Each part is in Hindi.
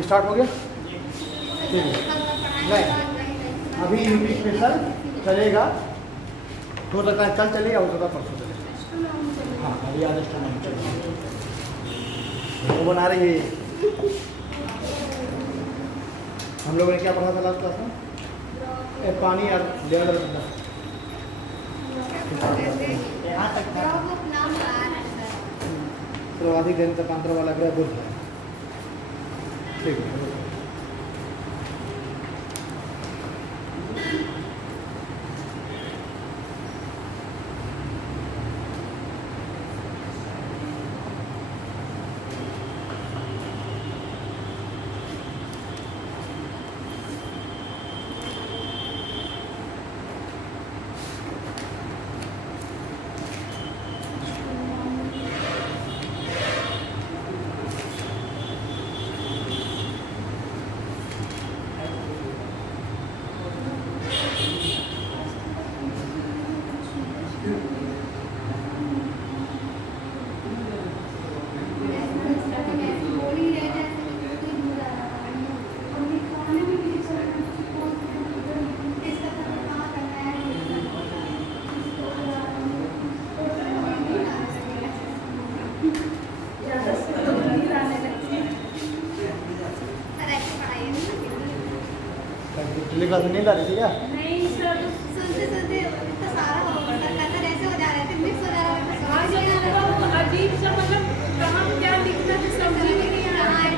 स्टार्ट हो गया? ठीक है, नहीं अभी यूपी स्पेशल चलेगा, हो सकता है कल चले या हो सकता है परसों चले। हाँ अभी आज स्टार्ट चलेगा, वो बना रही है। हम लोगों ने क्या पढ़ा था लास्ट क्लास में? पानी और लेवल सर्वाधिक दिन तकांतर वाला ग्रह बुध है। ठीक है, क्लास में नींद आ रही थी क्या? नहीं सर, सुनते सुनते इतना सारा हो गया, कहते ऐसे हो जा रहे थे, मिक्स हो जा रहा था। आज ये अजीब सा, मतलब कहाँ क्या लिखना है समझ में नहीं आ रहा है।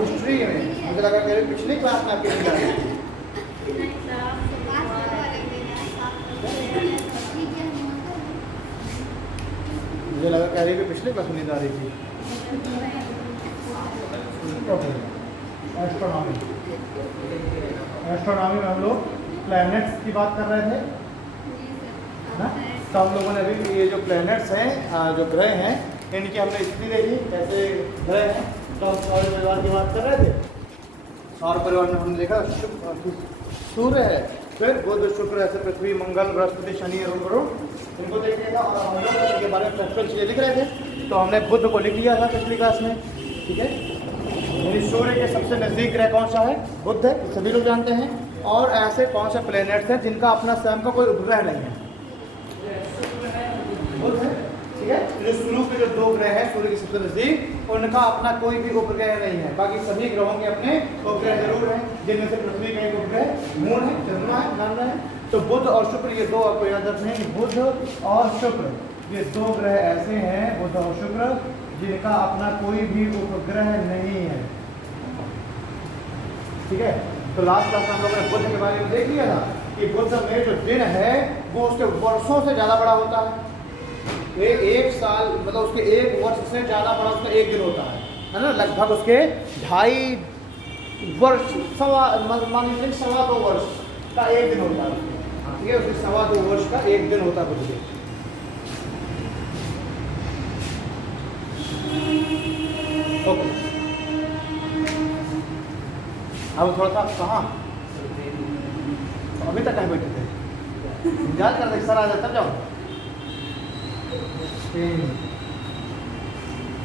हिस्ट्री है, मुझे लगा मेरे पिछली क्लास में आपके नींद आ रही थी। मुझे लगा कह रही कि पिछली क्लास में नींद आ रही थी। एस्ट्रोनॉमी, एस्ट्रोनॉमी में हम लोग प्लैनेट्स की बात कर रहे थे ना। तो हम लोगों ने अभी ये जो प्लैनेट्स हैं, जो ग्रह हैं, इनकी हमने स्थिति देखी कैसे ग्रह हैं। तो हम सौर परिवार की बात कर रहे थे। सौर परिवार में हमने देखा सूर्य है, फिर बुध शुक्र ऐसे पृथ्वी मंगल बृहस्पति शनि और वरुण, इनको देख लिया था और हम लोग इनके बारे में प्रैक्टिकल चीज़ें लिख रहे थे। तो हमने बुध को लिख लिया था पिछली क्लास में, ठीक है। यानी सूर्य के सबसे नज़दीक ग्रह कौन सा है? बुध है, सभी लोग जानते हैं। और ऐसे कौन से प्लैनेट्स हैं जिनका अपना स्वयं का कोई उपग्रह नहीं है? बुध है, ठीक है। जो शुरू के जो दो ग्रह हैं सूर्य के सबसे नज़दीक, उनका अपना कोई भी उपग्रह नहीं है। बाकी सभी ग्रहों के अपने उपग्रह जरूर हैं, जिनमें से पृथ्वी का एक उपग्रह मून है, चंद्रमा है, नाम है। तो बुध और शुक्र ये दो आपको याद रखने हैं। बुध और शुक्र ये दो ग्रह ऐसे हैं, बुध और शुक्र, जिनका अपना कोई भी उपग्रह नहीं है, ठीक है। तो लास्ट क्लास में हम लोगों ने बुध के बारे में देख लिया था कि बुध में जो दिन है वो उसके वर्षों से ज़्यादा बड़ा होता है। एक साल मतलब उसके एक वर्ष से ज़्यादा बड़ा उसका एक दिन होता है ना। लगभग उसके 2.5 वर्ष, मान लीजिए 2.25 वर्ष का एक दिन होता है, ठीक है। उसके 2.25 वर्ष का एक दिन होता है बुध के। ओके, अब थोड़ा सा कहाँ अभी तक कहीं बैठे थे? याद कर दे सर, आ जाता जाओ।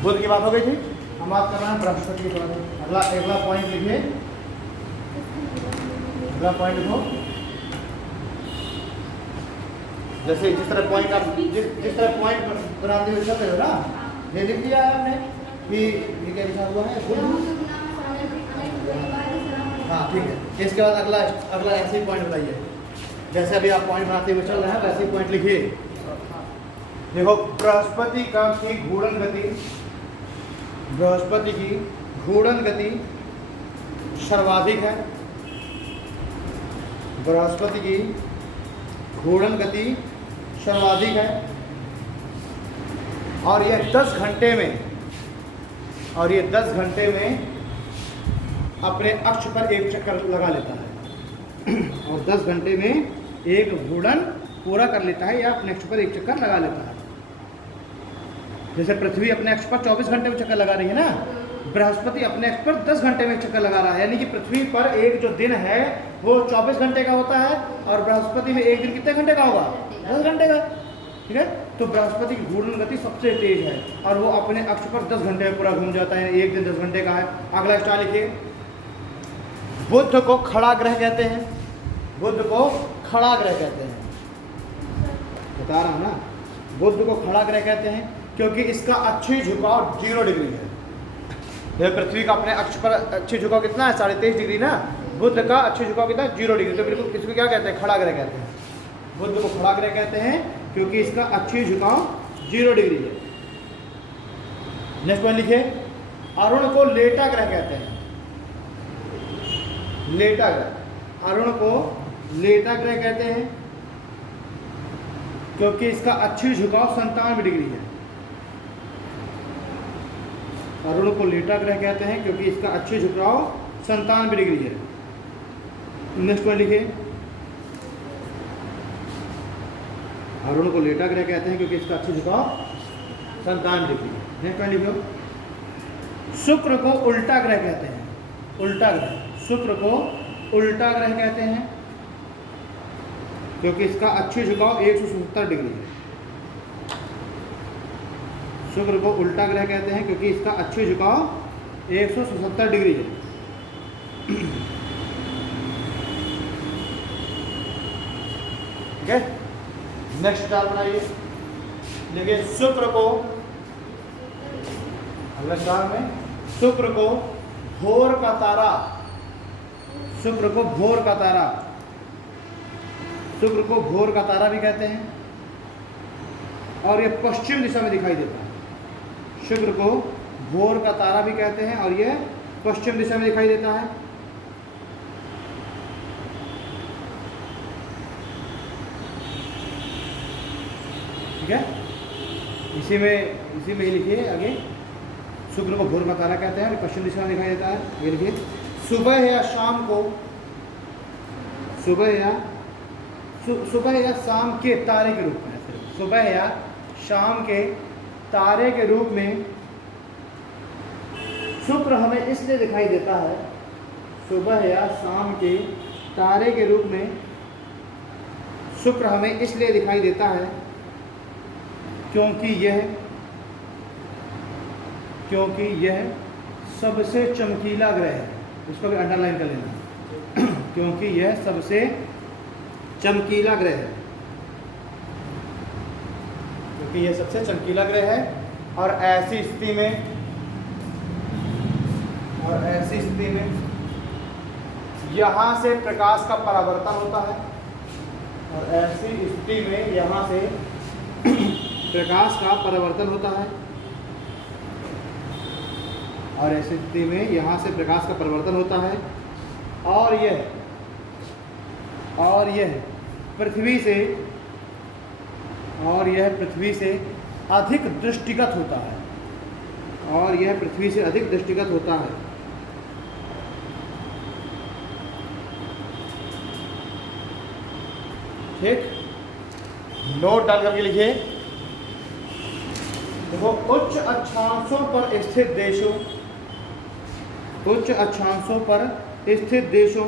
बुध की बात हो गई थी। हम बात कर रहे हैं बृहस्पति के बारे में। अगला पॉइंट लिखिए, अगला पॉइंट लिखो। जैसे जिस तरह पॉइंट आप जिस तरह पॉइंट बनाते हुए चलते हो ना, ये लिख दिया है हमने कि ये क्या लिखा हुआ है? बुध। हाँ ठीक है। इसके बाद अगला ऐसे ही पॉइंट बताइए। जैसे अभी आप पॉइंट बनाते हुए चल रहे हैं वैसे ही पॉइंट लिखिए। देखो, बृहस्पति का की घूर्णन गति, बृहस्पति की घूर्णन गति सर्वाधिक है। बृहस्पति की घूर्णन गति सर्वाधिक है और ये 10 घंटे में अपने अक्ष पर एक चक्कर लगा लेता है और 10 घंटे में एक घूर्णन पूरा कर लेता है या अपने अक्ष पर एक चक्कर लगा लेता है। जैसे पृथ्वी अपने अक्ष पर 24 घंटे में चक्कर लगा रही है ना, बृहस्पति अपने अक्ष पर 10 घंटे में चक्कर लगा रहा है। यानी कि पृथ्वी पर एक जो दिन है वो 24 घंटे का होता है और बृहस्पति में एक दिन कितने घंटे का होगा? 10 घंटे का। ठीक है। तो बृहस्पति की घूर्णन गति सबसे तेज है और वो अपने अक्ष पर 10 घंटे में पूरा घूम जाता है, एक दिन 10 घंटे का है। अगला स्टार लिखिए, बुध को खड़ा ग्रह कहते हैं, बुध को खड़ा ग्रह कहते हैं, बता रहा हूँ ना, बुध को खड़ा ग्रह कहते हैं क्योंकि इसका अक्षीय झुकाव 0 डिग्री है। यह पृथ्वी का अपने अक्ष पर अक्षीय झुकाव कितना है, 23.5 डिग्री ना, बुध का अक्षीय झुकाव कितना है, 0 डिग्री। तो बिल्कुल इसको क्या कहते हैं, खड़ा ग्रह कहते हैं। बुध को खड़ा ग्रह कहते हैं क्योंकि इसका अक्षीय झुकाव 0 डिग्री है। नेक्स्ट वन लिखिए, अरुण को लेटा ग्रह कहते हैं, लेटा ग्रह, अरुण को लेटा ग्रह कहते हैं क्योंकि इसका अक्षीय झुकाव 97 डिग्री है। अरुण को लेटा ग्रह कहते हैं क्योंकि इसका अक्षीय झुकाव 97 डिग्री है। नेक्स्ट वन लिखिए, अरुण को लेटा ग्रह कहते हैं क्योंकि इसका अक्षीय झुकाव 97 डिग्री है। नेक्स्ट वन लिखिए, शुक्र को उल्टा ग्रह कहते हैं, उल्टा ग्रह, शुक्र को उल्टा ग्रह कहते हैं क्योंकि इसका अक्षीय झुकाव 177 डिग्री है। शुक्र को उल्टा ग्रह कहते हैं क्योंकि इसका अक्षीय झुकाव 177 डिग्री है। ठीक है, नेक्स्ट स्टार बनाइए। देखिए, शुक्र को, अगला स्टार में शुक्र को भोर का तारा, शुक्र को भोर का तारा, शुक्र को भोर का तारा भी कहते हैं और ये पश्चिम दिशा में दिखाई देता है। शुक्र को भोर का तारा भी कहते हैं और ये पश्चिम दिशा में दिखाई देता है। ठीक है, इसी में लिखिए आगे, शुक्र को भोर का तारा कहते हैं और पश्चिम दिशा में दिखाई देता है। ये लिखिए, सुबह या शाम को, सुबह या शाम के तारे के रूप में, सुबह या शाम के तारे के रूप में शुक्र हमें इसलिए दिखाई देता है, सुबह या शाम के तारे के रूप में शुक्र हमें इसलिए दिखाई देता है क्योंकि यह सबसे चमकीला ग्रह है। इसको भी अंडरलाइन कर लेना क्योंकि यह सबसे चमकीला ग्रह है, क्योंकि यह सबसे चमकीला ग्रह है। और ऐसी स्थिति में यहाँ से प्रकाश का परावर्तन होता है, और ऐसी स्थिति में यहाँ से प्रकाश का परावर्तन होता है, और ऐसी स्थिति में यहाँ से प्रकाश का परिवर्तन होता है, और यह पृथ्वी से अधिक दृष्टिगत होता है, और यह पृथ्वी से अधिक दृष्टिगत होता है। ठीक, नोट डाल करके लिखिए। देखो, उच्च अक्षांशों पर स्थित देशों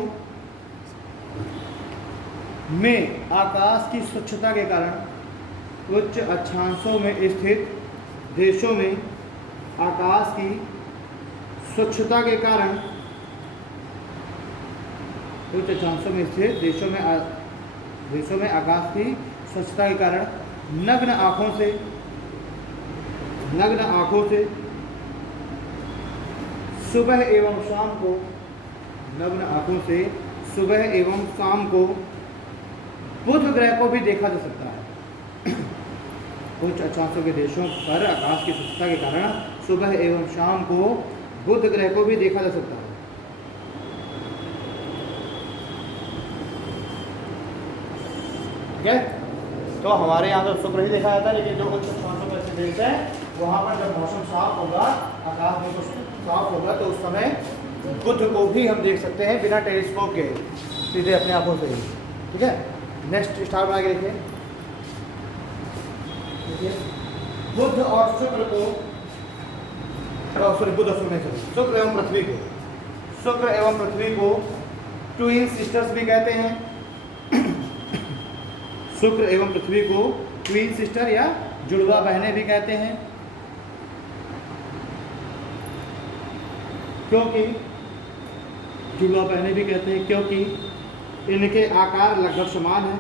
में आकाश की स्वच्छता के कारण, उच्च अक्षांशों में स्थित देशों में आकाश की स्वच्छता के कारण, उच्च अक्षांशों में स्थित देशों में आकाश की स्वच्छता के कारण नग्न आँखों से सुबह एवं शाम को बुध ग्रह को भी देखा जा सकता है। उच्च अक्षांशों के देशों पर आकाश की स्वच्छता के कारण सुबह एवं शाम को बुध ग्रह को भी देखा जा सकता है। ठीक है, तो हमारे यहाँ तो शुक्र ही देखा जाता है, लेकिन जो उच्च अक्षांशों पर स्थित देश है वहाँ पर जब मौसम साफ होगा, आकाश में कुछ साफ होगा, तो उस समय बुध को भी हम देख सकते हैं बिना टेलीस्कोप के, सीधे अपने आंखों से ही। ठीक है, नेक्स्ट स्टार बना के देखिए। बुध और शुक्र को, शुक्र एवं पृथ्वी को ट्विन सिस्टर्स भी कहते हैं। शुक्र एवं पृथ्वी को ट्विन सिस्टर या जुड़वा बहनें भी कहते हैं, क्योंकि जुड़वा बहनें भी कहते हैं क्योंकि इनके आकार लगभग समान हैं।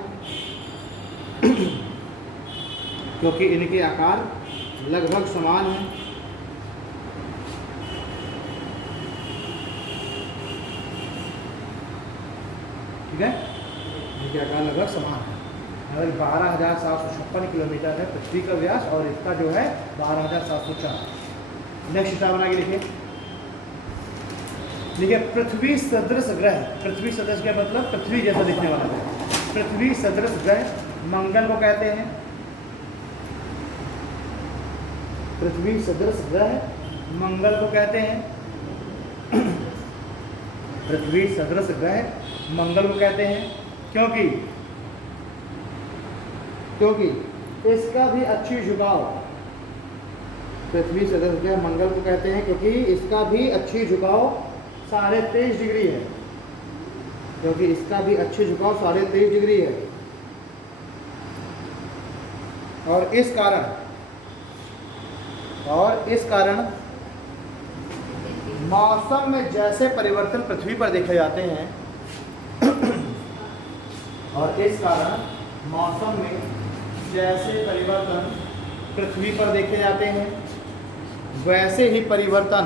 क्योंकि इनके आकार लगभग समान हैं। ठीक है, इनके आकार लगभग समान है। 12,756 किलोमीटर है पृथ्वी का व्यास और इसका जो है 12,704। नेक्स्ट स्टार बना के लिखिए। देखिए पृथ्वी सदृश ग्रह, पृथ्वी सदृश ग्रह मतलब पृथ्वी जैसा दिखने वाला ग्रह। पृथ्वी सदृश ग्रह मंगल को कहते हैं। पृथ्वी सदृश ग्रह मंगल को कहते हैं। पृथ्वी सदृश ग्रह मंगल को कहते हैं क्योंकि इसका भी अच्छी झुकाव, पृथ्वी सदृश ग्रह मंगल को कहते हैं क्योंकि इसका भी अच्छी झुकाव 23.5 डिग्री है। क्योंकि इसका भी अच्छी झुकाव 23.5 डिग्री है और इस कारण मौसम में जैसे परिवर्तन पृथ्वी पर देखे जाते हैं और इस कारण मौसम में जैसे परिवर्तन पृथ्वी पर देखे जाते हैं वैसे ही परिवर्तन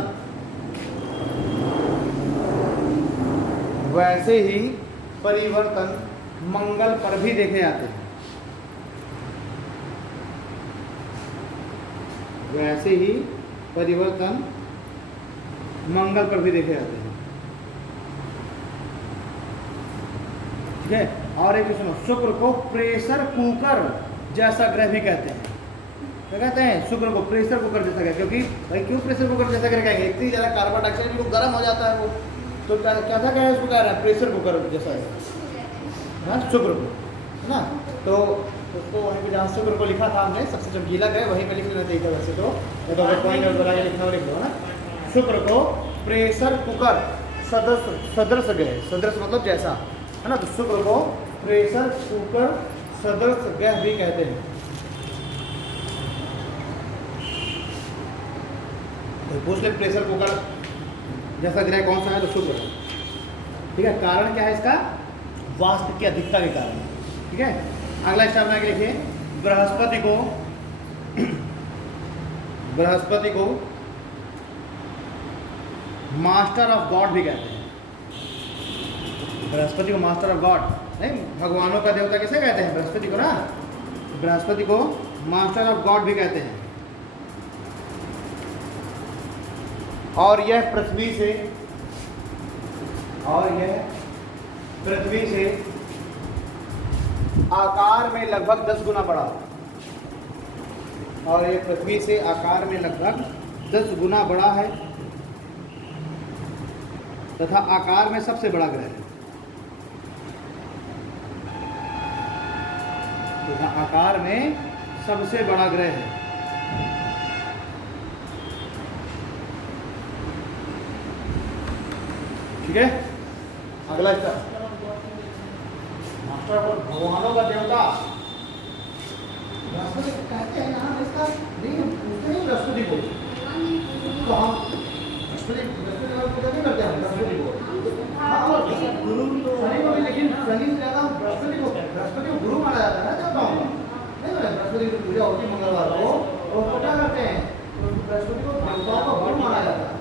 मंगल पर भी देखे जाते हैं। वैसे ही परिवर्तन मंगल पर भी देखे जाते हैं। ठीक है, और एक सुनो, शुक्र को प्रेशर कुकर जैसा ग्रह भी कहते हैं। क्या कहते हैं? शुक्र को प्रेशर कुकर जैसा ग्रह। क्योंकि भाई क्यों प्रेशर कुकर जैसा ग्रह कहेंगे? इतनी ज़्यादा कार्बन डाइऑक्साइड भी गर्म हो जाता है वो, तो कैसा क्या है उसको कह रहा है? प्रेशर कुकर जैसा है ना शुक्र को, है ना। तो उसको वहीं पे जहाँ शुक्र को लिखा था हमने सबसे जब गीला गए वहीं पे लिख लेना चाहिए था वैसे तो पॉइंट आउट बना के लिखना हो लिख लो ना। शुक्र को प्रेशर कुकर सदृश ग्रह, सदृश मतलब जैसा, है ना। तो शुक्र को प्रेशर कुकर सदृश ग्रह भी कहते हैं। तो पूछ ले प्रेशर कुकर जैसा ग्रह कौन सा है, तो शुक्र है। ठीक है, कारण क्या है इसका? वास्तु की अधिकता के कारण। ठीक है, अगला स्टेप में आगे लिखिए। बृहस्पति को मास्टर ऑफ गॉड भी कहते हैं। बृहस्पति को मास्टर ऑफ गॉड नहीं, भगवानों का देवता कैसे कहते हैं? बृहस्पति को ना, बृहस्पति को मास्टर ऑफ गॉड भी कहते हैं। और यह पृथ्वी से आकार में लगभग 10 गुना बड़ा, और यह पृथ्वी से आकार में लगभग 10 गुना बड़ा है तथा आकार में सबसे बड़ा ग्रह है। तथा आकार में सबसे बड़ा ग्रह है। ठीक है, अगला स्टेप। मास्टर और भगवानों का देवता बृहस्पति कहते हैं ना, इसका नहीं पूछते नहीं बृहस्पति को, तो हम बृहस्पति पूजा नहीं करते हैं बृहस्पति को। हाँ, और गुरु शनि को भी, लेकिन शनि से ज़्यादा बृहस्पति को गुरु माना जाता है ना देवताओं का। नहीं बोले बृहस्पति की पूजा होती है मंगलवार को, और क्या करते हैं? तो बृहस्पति को देवताओं का गुरु माना जाता है,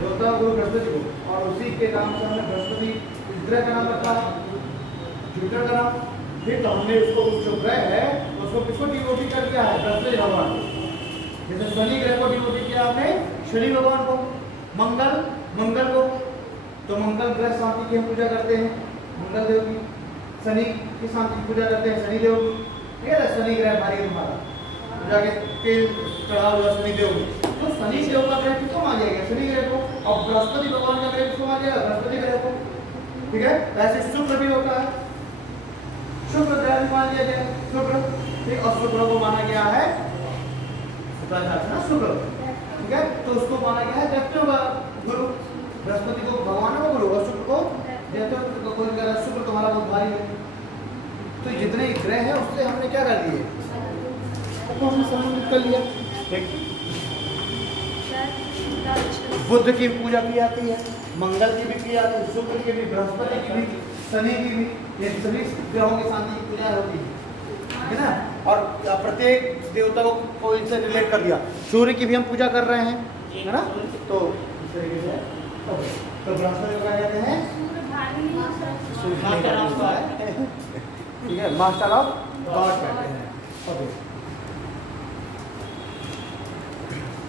देवता गुरु बृहस्पति को। और उसी के नाम से हमने बृहस्पति ग्रह का नाम रखा, जुपिटर का नाम। फिर तो हमने उसको जो ग्रह है उसको किसको डिवोटी कर दिया है? बृहस्पति भगवान को। जैसे शनि ग्रह को डिवोटी किया आपने शनि भगवान को, मंगल को, तो मंगल ग्रह शांति की हम पूजा करते हैं, मंगल देव की। शनि की शांति की पूजा करते हैं, शनि देव की। ठीक है, शनि ग्रह भारी तुम्हारा पूजा के तेल चढ़ा हुआ शनि देव की। तो शनि देव का ग्रह किसको मान जाएगा? शनि ग्रह को। और बृहस्पति भगवान का ग्रह किसको मान जाएगा? बृहस्पति ग्रह को। ठीक है, ऐसे शुक्र भी होता है, शुक्र ग्रह भी मान लिया गया शुक्र। ठीक, और शुक्र को माना गया है शुक्राचार्य ना शुक्र। ठीक है, तो उसको माना गया है देवताओं का गुरु। बृहस्पति को भगवान का गुरु और शुक्र को देवताओं का गुरु। शुक्र तुम्हारा बहुत भारी है, तो जितने ग्रह हैं उससे हमने क्या कर दिए, उसको हमने संबंधित कर लिया। ठीक, बुध की पूजा की जाती है, मंगल की भी की जाती है, शुक्र की भी, बृहस्पति की भी, शनि की भी, ये सभी ग्रहों के साथ की पूजा होती है ना। और प्रत्येक देवता को इनसे रिलेट कर दिया। सूर्य की भी हम पूजा कर रहे हैं, है ना। तो इस तरीके से तो बृहस्पति को क्या कहते हैं, ठीक है, मास्टर ऑफ गॉड कहते हैं। ओके,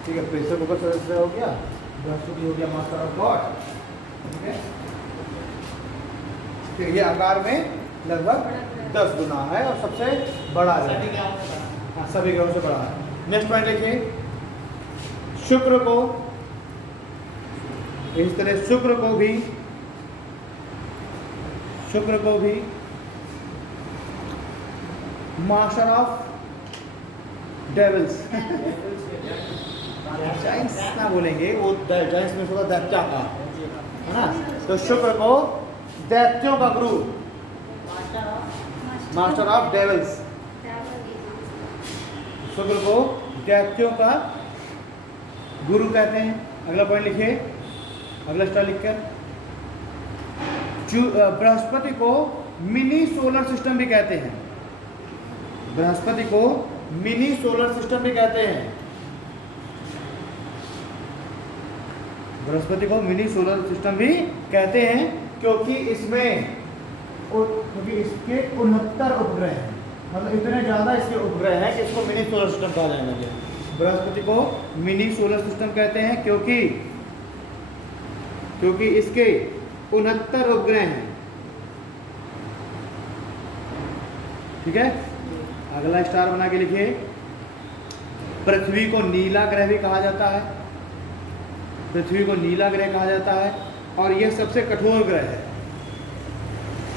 ठीक है, प्रेशर कुकर सदस्य हो गया, बृहस्पति हो गया मास्टर ऑफ गॉड। ठीक है, ठीक है, ये आकार में लगभग 10 गुना है और सबसे बड़ा है, हाँ, सभी ग्रहों से बड़ा है। नेक्स्ट पॉइंट देखिए, शुक्र को इस तरह शुक्र को भी मास्टर ऑफ डेविल्स, जाइंट्स ना बोलेंगे, वो जाइंट्स में होगा दैत्या का, है ना। तो शुक्र को दैत्यों का गुरु, मास्टर ऑफ डेविल्स, शुक्र को दैत्यों का गुरु कहते हैं। अगला पॉइंट लिखिए, अगला स्टार लिखकर, बृहस्पति को मिनी सोलर सिस्टम भी कहते हैं, बृहस्पति को मिनी सोलर सिस्टम भी कहते हैं, बृहस्पति को मिनी सोलर सिस्टम भी कहते हैं, क्योंकि इसके 69 उपग्रह हैं, मतलब इतने ज़्यादा इसके उपग्रह हैं कि इसको मिनी सोलर सिस्टम कहा जाने लगे। बृहस्पति को मिनी सोलर सिस्टम कहते हैं क्योंकि इसके 69 उपग्रह हैं। ठीक है, अगला स्टार बना के लिखिए, पृथ्वी को नीला ग्रह भी कहा जाता है, पृथ्वी को नीला ग्रह कहा जाता है और यह सबसे कठोर ग्रह है।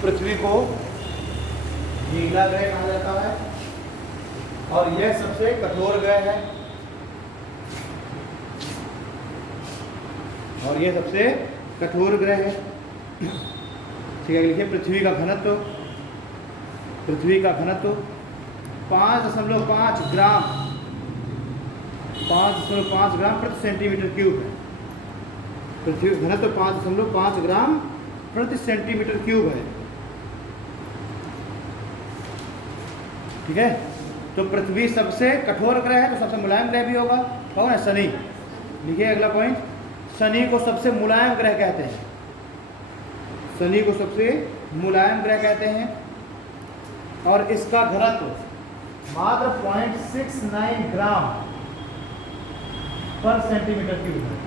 पृथ्वी को नीला ग्रह कहा जाता है और यह सबसे कठोर ग्रह है, और यह सबसे कठोर ग्रह है। ठीक है, लिखिए, पृथ्वी का घनत्व 5.5 ग्राम 5.5 ग्राम प्रति सेंटीमीटर क्यूब है। पृथ्वी का घनत्व 5.5 ग्राम प्रति सेंटीमीटर क्यूब है। ठीक है, तो पृथ्वी सबसे कठोर ग्रह है, तो सबसे मुलायम ग्रह भी होगा, कौन है, शनि। लिखिए अगला पॉइंट, शनि को सबसे मुलायम ग्रह कहते हैं, शनि को सबसे मुलायम ग्रह कहते हैं और इसका घनत्व मात्र 0.69 ग्राम पर सेंटीमीटर क्यूब है।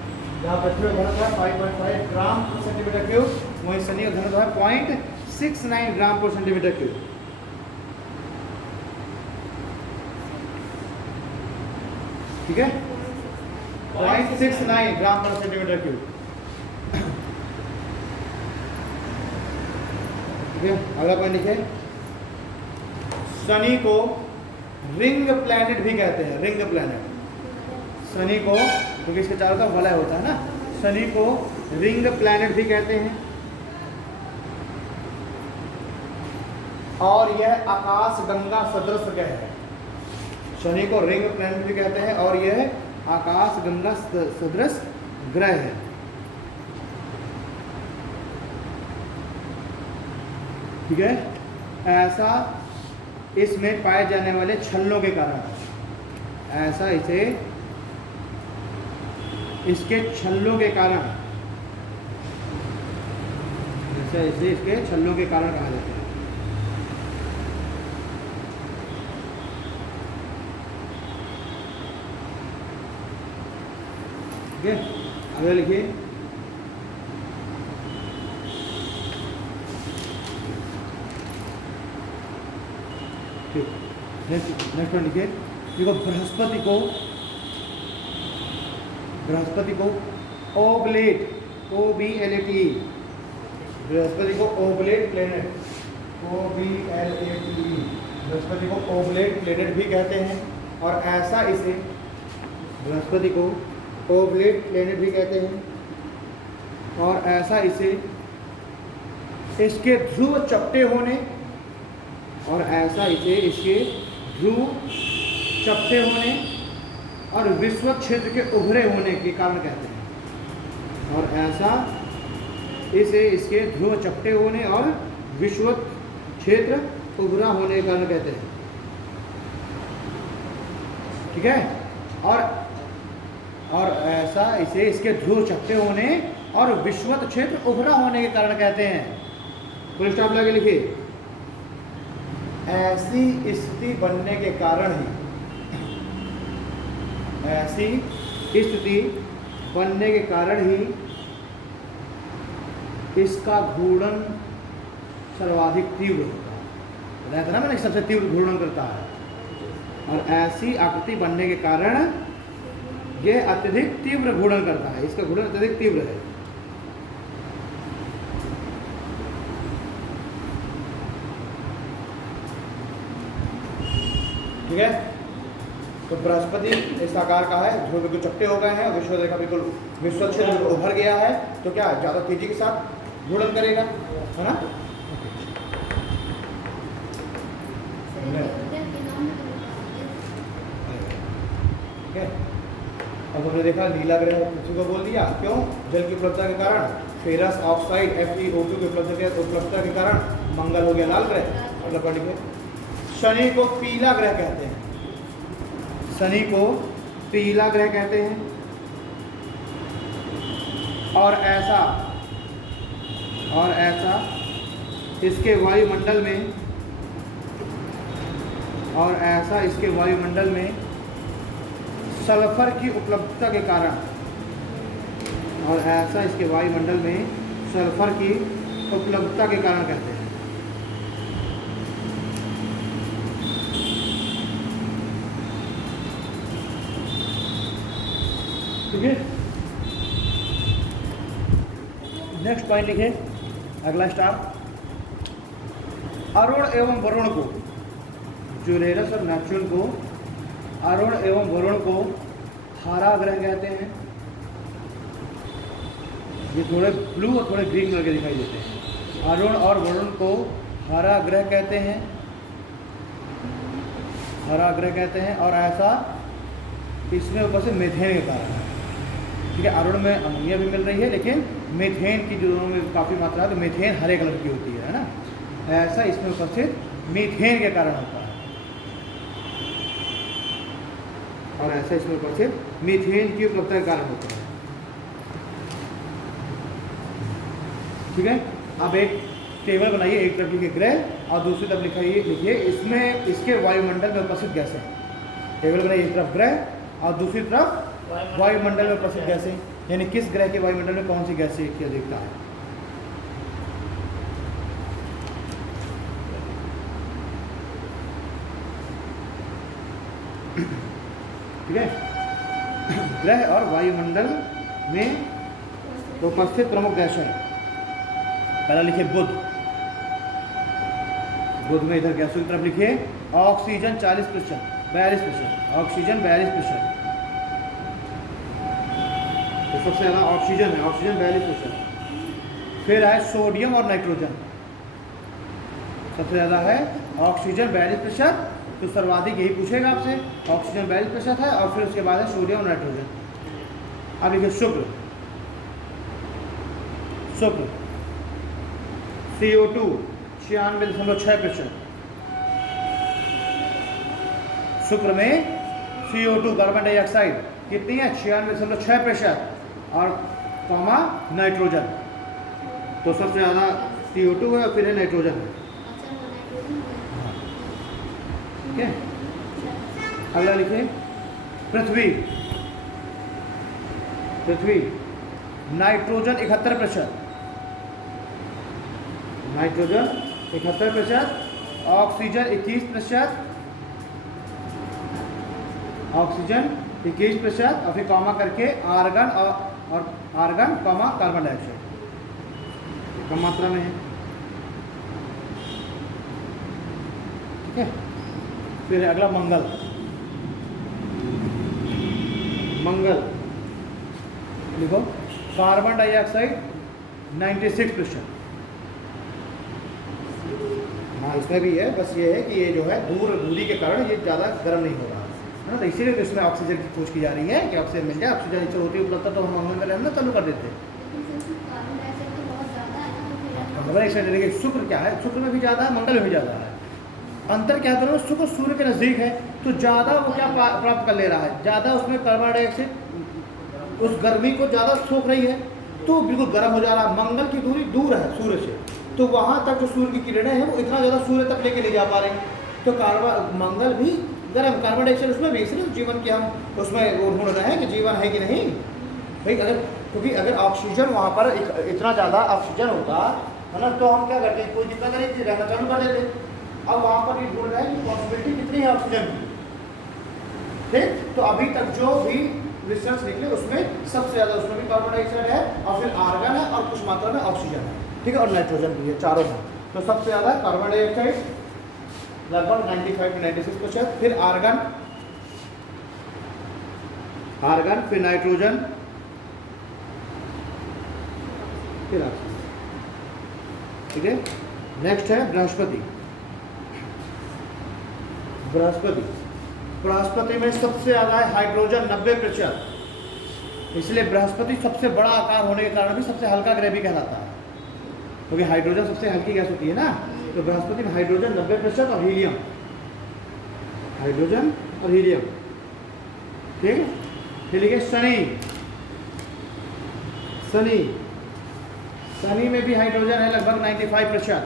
जहाँ पृथ्वी का घनत्व है 5.5 ग्राम पर सेंटीमीटर क्यूब, वहीं शनि का घनत्व है 0.69 ग्राम पर सेंटीमीटर क्यूब। ठीक है, 0.69 ग्राम पर सेंटीमीटर क्यूब। ठीक है, अगला पॉइंट लिखे, शनि को रिंग प्लैनेट भी कहते हैं, रिंग प्लैनेट। शनि को, क्योंकि इसके चारों तरफ वलय होता है ना, शनि को रिंग प्लैनेट भी कहते हैं और यह आकाश गंगा सदृश ग्रह है। शनि को रिंग प्लैनेट भी कहते हैं और यह आकाश गंगा सदृश ग्रह है। ठीक है, ऐसा इसमें पाए जाने वाले छल्लों के कारण, ऐसा इसे इसके छल्लों के कारण, ऐसा इसे इसके छल्लों के कारण कहा जाता है। ठीक है, अगला लिखिए, ठीक, नेक्स्ट वन लिखिए, देखो, बृहस्पति को ओबलेट, OBLATE, बृहस्पति को ओबलेट प्लेनेट, OBLATE, बृहस्पति को ओबलेट प्लेनेट भी कहते हैं और ऐसा इसे, बृहस्पति को ओबलेट प्लेनेट भी कहते हैं और ऐसा इसे इसके ध्रुव चपटे होने और ऐसा इसे इसके ध्रुव चपटे होने और विषुवत क्षेत्र के उभरे होने के कारण कहते हैं। और ऐसा इसे इसके ध्रुव चपटे होने और विषुवत क्षेत्र उभरा होने के कारण कहते हैं। ठीक है। और ऐसा इसे इसके ध्रुव चपटे होने और विषुवत क्षेत्र उभरा होने के कारण कहते हैं। फुल स्टॉप लगे लिखिए, ऐसी स्थिति बनने के कारण ही, ऐसी स्थिति बनने के कारण ही इसका घूर्णन सर्वाधिक तीव्र होता है। बताया था ना मैंने, सबसे तीव्र घूर्णन करता है। और ऐसी आकृति बनने के कारण यह अत्यधिक तीव्र घूर्णन करता है, इसका घूर्णन अत्यधिक तीव्र है। ठीक है। तो बृहस्पति इस आकार का है, ध्रुव बिल्कुल चपटे हो गए हैं, विषुवत रेखा बिल्कुल विषुवत क्षेत्र बिल्कुल उभर गया है, तो क्या ज़्यादा तेजी के साथ घूर्णन करेगा, है ना। ठीक है। अब हमने देखा नीला ग्रह पृथ्वी को बोल दिया, क्यों? जल की उपलब्धता के कारण, फेरस ऑक्साइड FeO2 की उपलब्धता के कारण मंगल हो गया लाल ग्रह। अगला पॉइंट लिखिए, शनि को पीला ग्रह कहते हैं। शनि को पीला ग्रह कहते हैं। और ऐसा इसके वायुमंडल में, और ऐसा इसके वायुमंडल में सल्फर की उपलब्धता के कारण, और ऐसा इसके वायुमंडल में सल्फर की उपलब्धता के कारण कहते हैं। ठीक है। नेक्स्ट पॉइंट लिखे, अगला स्टार, अरुण एवं वरुण को, यूरेनस और नेपच्यून को, अरुण एवं वरुण को हरा ग्रह कहते हैं। ये थोड़े ब्लू और थोड़े ग्रीन कलर के दिखाई देते हैं। अरुण और वरुण को हरा ग्रह कहते हैं, हरा ग्रह कहते हैं। और ऐसा इसमें ऊपर से मीथेन के कारण है। ठीक है। अरुण में अमोनिया भी मिल रही है, लेकिन मीथेन की जो में काफ़ी मात्रा है, तो मीथेन हरे कलर की होती है ना। ऐसा इसमें उपस्थित मीथेन के कारण होता है। और ऐसा इसमें उपस्थित मीथेन की उपलब्धता के कारण होता है। ठीक है। अब एक टेबल बनाइए, एक तरफ लिखिए ग्रह और दूसरी तरफ लिखिए इसमें इसके वायुमंडल में उपस्थित गैसें। टेबल बनाइए, एक तरफ ग्रह और दूसरी तरफ वायुमंडल में उपस्थित गैसें, यानी किस ग्रह के वायुमंडल में कौन सी गैसें की अधिकता है। ठीक है। ग्रह और वायुमंडल में उपस्थित प्रमुख गैसें, पहला लिखिए बुध। बुध में इधर गैसों की तरफ लिखिए ऑक्सीजन 40%, 42%, ऑक्सीजन 42%। तो सबसे ज़्यादा ऑक्सीजन है, ऑक्सीजन 42%। फिर है सोडियम और नाइट्रोजन, सबसे ज़्यादा है ऑक्सीजन 42%। तो सर्वाधिक यही पूछेगा आपसे, ऑक्सीजन 42% है, और फिर उसके बाद है सोडियम और नाइट्रोजन। अब लिखिए शुक्र, शुक्र CO2 96.6%। शुक्र में CO2 कार्बन डाइऑक्साइड कितनी है, 96.6%, और कॉमा नाइट्रोजन। तो सबसे ज़्यादा CO2 है और फिर है नाइट्रोजन है। ठीक है। अगला लिखिए पृथ्वी, पृथ्वी नाइट्रोजन 71%, नाइट्रोजन 71%, ऑक्सीजन 21%, ऑक्सीजन 21%, और फिर कॉमा करके आर्गन और आर्गन कॉमा कार्बन डाइऑक्साइड कम मात्रा में है। ठीक है। फिर अगला मंगल, मंगल लिखो कार्बन डाइऑक्साइड 96%, हाँ इसमें भी है, बस ये है कि ये जो है दूरी के कारण ये ज़्यादा गर्म नहीं हो रहा है ना, तो इसीलिए तो इसमें ऑक्सीजन की खोज की जा रही है कि ऑक्सीजन मिल जाए। ऑक्सीजन इससे होती उपलब्धता तो हम मंगल में रहना चालू कर देते। कार्बन डाइऑक्साइड देखिए शुक्र क्या है, शुक्र में भी ज़्यादा है, मंगल में भी ज़्यादा है। अंतर क्या है, शुक्र सूर्य के नज़दीक है तो ज़्यादा वो क्या प्राप्त कर ले रहा है, ज़्यादा उसमें कार्बन डाइऑक्साइड उस गर्मी को ज़्यादा सोख रही है तो बिल्कुल गर्म हो जा रहा है। मंगल की दूरी दूर है सूर्य से, तो वहाँ तक जो सूर्य की किरणें हैं वो इतना ज़्यादा सूर्य तक लेके ले जा पा रही हैं, तो मंगल भी गर्म, कार्बन डाइऑक्साइड उसमें भी, इसलिए जीवन की हम उसमें वो ढूंढ रहे हैं कि जीवन है कि नहीं भाई। अगर क्योंकि अगर ऑक्सीजन वहाँ पर इतना ज़्यादा ऑक्सीजन होता है ना, तो हम क्या करते हैं, कोई जितना करें रहना चालू कर देते। अब वहाँ पर ये ढूंढ रहे हैं कि पॉसिबिलिटी कितनी है ऑक्सीजन की, ठीक। तो अभी तक जो भी रिसर्च निकले उसमें सबसे ज़्यादा उसमें भी कार्बन डाइऑक्साइड है और फिर आर्गन है और कुछ मात्रा में ऑक्सीजन है, ठीक है, और नाइट्रोजन भी है, चारों में। तो सबसे ज़्यादा कार्बन डाइऑक्साइड लगभग 95 to 96%, फिर आर्गन, फिर नाइट्रोजन, फिर ऑक्सीजन, ठीक है। नेक्स्ट है बृहस्पति। बृहस्पति में सबसे ज़्यादा है हाइड्रोजन 90%, इसलिए बृहस्पति सबसे बड़ा आकार होने के कारण भी सबसे हल्का ग्रह भी कहलाता है, क्योंकि हाइड्रोजन सबसे हल्की गैस होती है ना। तो बृहस्पति में हाइड्रोजन 90% और हीलियम, हाइड्रोजन और हीलियम, ठीक है। फिर लिखिए शनि में भी हाइड्रोजन है लगभग 95%।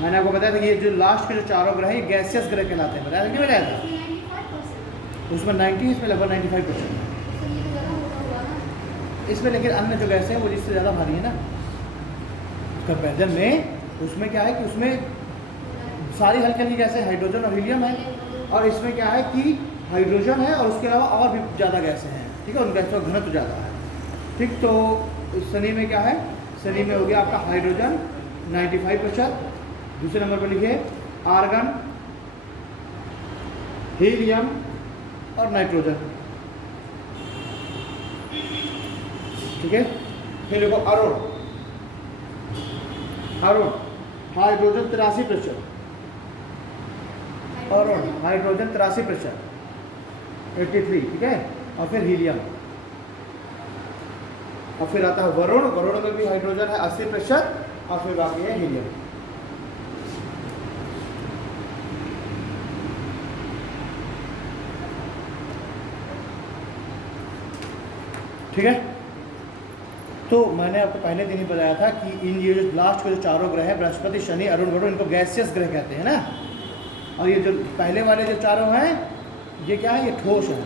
मैंने आपको बताया था कि ये जो लास्ट के जो चारों ग्रह हैं गैसियस ग्रह कहलाते हैं, बताया था क्यों बताया था, उसमें 90, इसमें लगभग 95%। इसमें लेकिन अन्य जो गैसें हैं वो जिससे ज़्यादा भारी है ना कंपेरिजन में, उसमें क्या है कि उसमें सारी हल्की हल्की गैसें हाइड्रोजन और हीलियम है, और इसमें क्या है कि हाइड्रोजन है और उसके अलावा और भी ज़्यादा गैसें हैं, ठीक है, उन गैसों का घनत्व ज़्यादा है, ठीक। तो शनि में क्या है, शनि में हो गया आपका हाइड्रोजन 95%, दूसरे नंबर पर लिखिए आर्गन, हीलियम और नाइट्रोजन, ठीक है। फिर देखो अरुण हाइड्रोजन 83%, अरुण हाइड्रोजन 83%, 83, ठीक है। और फिर हीलियम, और फिर आता है वरुण में भी हाइड्रोजन है 80%, और फिर बाकी है हीलियम। ठीक है, तो मैंने आपको पहले दिन ही बताया था कि इन ये जो लास्ट के जो चारों ग्रह हैं बृहस्पति, शनि, अरुण, वरुण, इनको गैसियस ग्रह कहते हैं ना, और ये जो पहले वाले जो चारों हैं ये क्या है, ये ठोस है,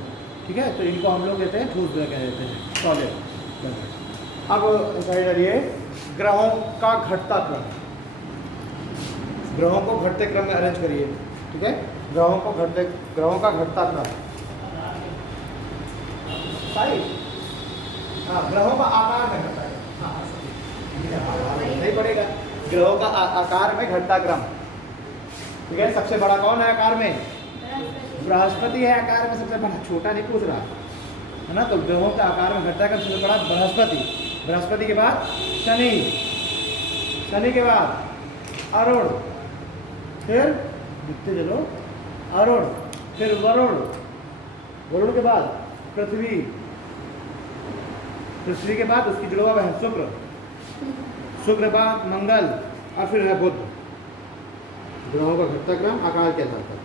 ठीक है। तो इनको हम लोग कहते हैं ठोस ग्रह कह देते हैं, सॉलिड। अब सही करिए ग्रहों का घटता क्रम, ग्रहों को घटते क्रम में अरेंज करिए, ठीक है। ग्रहों का घटता क्रम, हाँ, ग्रहों का आकार में घटता है, नहीं पड़ेगा, ग्रहों का आकार में घटता क्रम, ठीक है। सबसे बड़ा कौन है आकार में, बृहस्पति है आकार में सबसे बड़ा, छोटा नहीं पूछ रहा है ना। तो ग्रहों का आकार में घटता क्रम सबसे बड़ा बृहस्पति के बाद शनि के बाद अरुण, फिर दिखते चलो अरुण, फिर वरुण के बाद पृथ्वी के बाद उसकी जुड़वा है शुक्र के बाद मंगल, और फिर है बुध। ग्रहों का घटता क्रम आकार के आधार पर,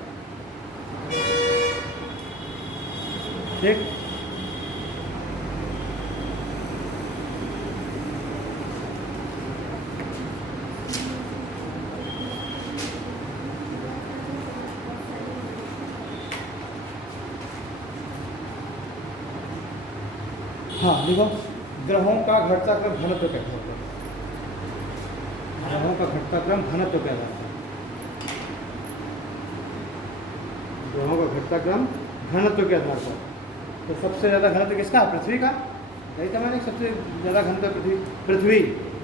ठीक। हाँ देखो, ग्रहों का घटता क्रम घनत्व कहते हैं, ग्रहों का घटता क्रम घनत्व कहलाता है, ग्रहों का घटता क्रम घनत्व के आधार पर। तो सबसे ज़्यादा घनत्व किसका, पृथ्वी का, यही था मैंने, सबसे ज़्यादा घनत्व पृथ्वी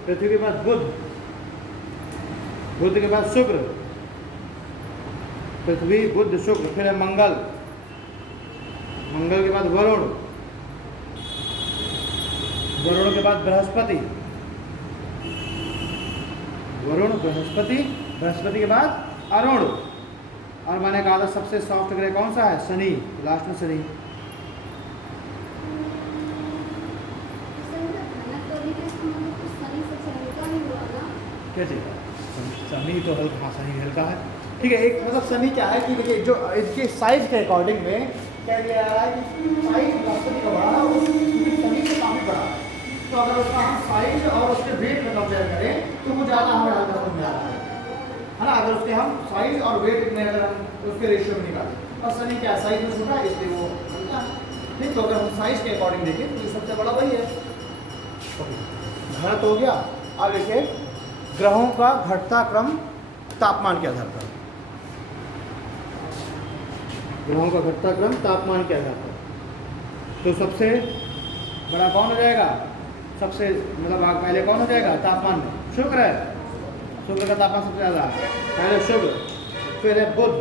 के बाद बुध के बाद शुक्र, पृथ्वी बुध शुक्र, फिर है मंगल के बाद वरुण के बाद बृहस्पति वरुण, बृहस्पति, बृहस्पति के बाद अरुण, और मैंने कहा था सबसे सॉफ्ट ग्रह कौन सा है? शनि, लास्ट में शनि। क्या चाहिए? शनि तो हल्का, हाँ शनि हल्का है, ठीक है। एक मतलब शनि क्या है कि देखिए जो इसके साइज के अकॉर्डिंग में क्या किया जा रहा है कि साइज बृहस्पति का बड़ा है और शनि से काफ़ी बड़ा है, तो अगर उसका हम साइज और उसके वेट में कंपेयर करें तो वो ज़्यादा हमें हल्का समझ में आता है ना। अगर उसके हम साइज और वेट में अगर हम उसके रेशियो में निकालें, और शनि क्या साइज में छोटा है इसलिए वो हल्का है, ठीक। तो अगर हम साइज के अकॉर्डिंग देखें तो ये सबसे बड़ा वही है। घनत्व तो हो गया। अब देखिए ग्रहों का घटता क्रम तापमान के आधार पर, ग्रहों का घटता क्रम तापमान के आधार पर, तो सबसे बड़ा कौन हो जाएगा? सबसे मतलब पहले कौन हो जाएगा तापमान में? शुक्र है, शुक्र का तापमान सबसे ज़्यादा है, पहले शुक्र, फिर है बुध,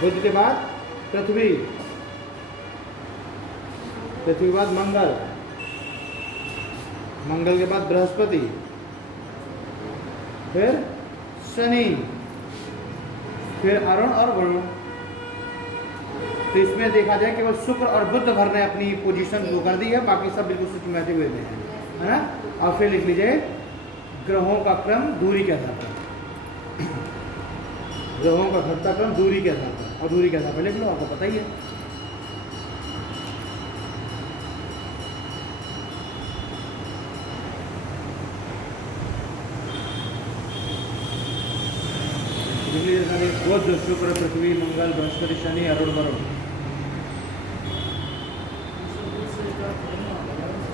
बुध के बाद पृथ्वी, पृथ्वी के बाद मंगल, मंगल के बाद बृहस्पति, फिर शनि, फिर अरुण और वरुण। तो इसमें देखा जाए केवल शुक्र और बुध भर ने अपनी पोजीशन वो कर दी है, बाकी सब बिल्कुल सिस्टमैटिक वे में है ना। और फिर लिख लीजिए ग्रहों का क्रम दूरी के आधार पर, ग्रहों का घटता क्रम दूरी के आधार पर, और दूरी के आधार पर लिख लो, आपको पता ही है। बुध, शुक्र, पृथ्वी, मंगल, बृहस्पति, शनि, अरुण, वरुण।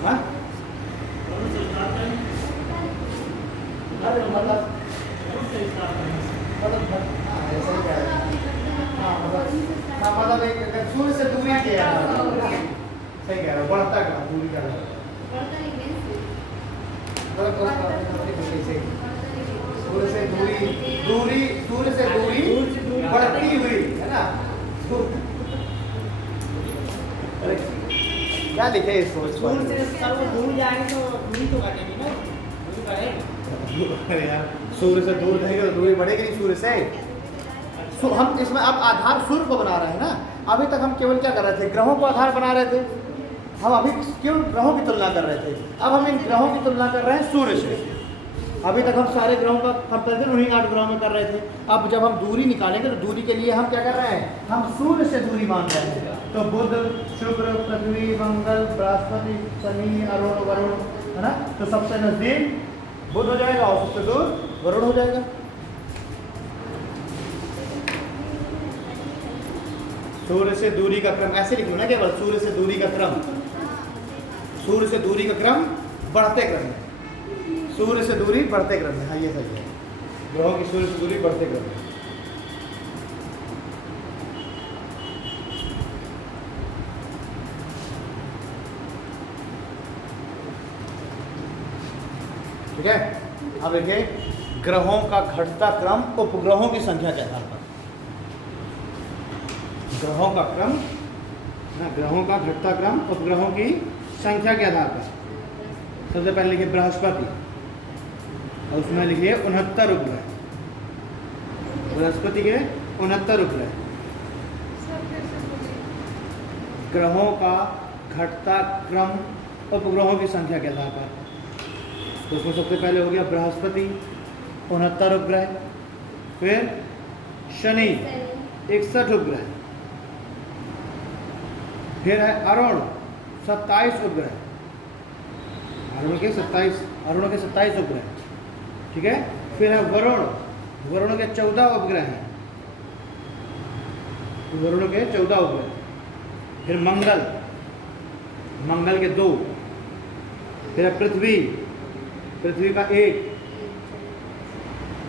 हाँ? मतलब एक सूर्य से दूरी के सही कह रहे हो, बढ़ता का दूरी का सूर्य से दूरी, दूरी सूर्य से दूरी बढ़ती हुई है ना। क्या लिखे इसको? दूर से सब दूर जाएंगे तो दूरी तो घटेगी ना, दूरी बढ़ेगी। यार सूर्य से दूर जाएंगे तो दूरी बढ़ेगी नहीं सूर्य से। हम इसमें अब आधार सूर्य को बना रहे हैं ना। अभी तक हम केवल क्या कर रहे थे? ग्रहों को आधार बना रहे थे। हम अभी केवल ग्रहों की तुलना कर रहे थे, अब हम इन ग्रहों की तुलना कर रहे हैं सूर्य से। अभी तक हम सारे ग्रहों का कंपेरिजन उन्हीं 8 ग्रहों में कर रहे थे। अब जब हम दूरी निकालेंगे तो दूरी के लिए हम क्या कर रहे हैं? हम सूर्य से दूरी मान रहे हैं। तो बुध, शुक्र, पृथ्वी, मंगल, बृहस्पति, शनि, अरुण, वरुण, है ना। तो सबसे नजदीक बुध हो जाएगा और सबसे दूर वरुण हो जाएगा। सूर्य से दूरी का क्रम ऐसे लिख लो ना, केवल सूर्य से दूरी का क्रम, सूर्य से दूरी का क्रम बढ़ते क्रम में, सूर्य से दूरी बढ़ते क्रम में। हाँ ये सही है, ग्रहों की सूर्य से दूरी बढ़ते क्रम में। ठीक है। अब देखिए ग्रहों का घटता क्रम उपग्रहों की संख्या के आधार पर, ग्रहों का क्रम ना, ग्रहों का घटता क्रम उपग्रहों की संख्या के आधार पर। सबसे पहले लिखिए बृहस्पति, और उसमें लिखिए 69 उपग्रह, बृहस्पति के 69 उपग्रह। ग्रहों का घटता क्रम उपग्रहों की संख्या के आधार पर, तो उसमें सबसे पहले हो गया बृहस्पति 69 उपग्रह, फिर शनि 61 उपग्रह, फिर है अरुण 27 उपग्रह, अरुण के 27 उपग्रह, ठीक है। फिर है वरुण, वरुण के 14 उपग्रह हैं, वरुण के 14 उपग्रह। फिर मंगल, मंगल के 2, फिर है पृथ्वी, पृथ्वी का 1,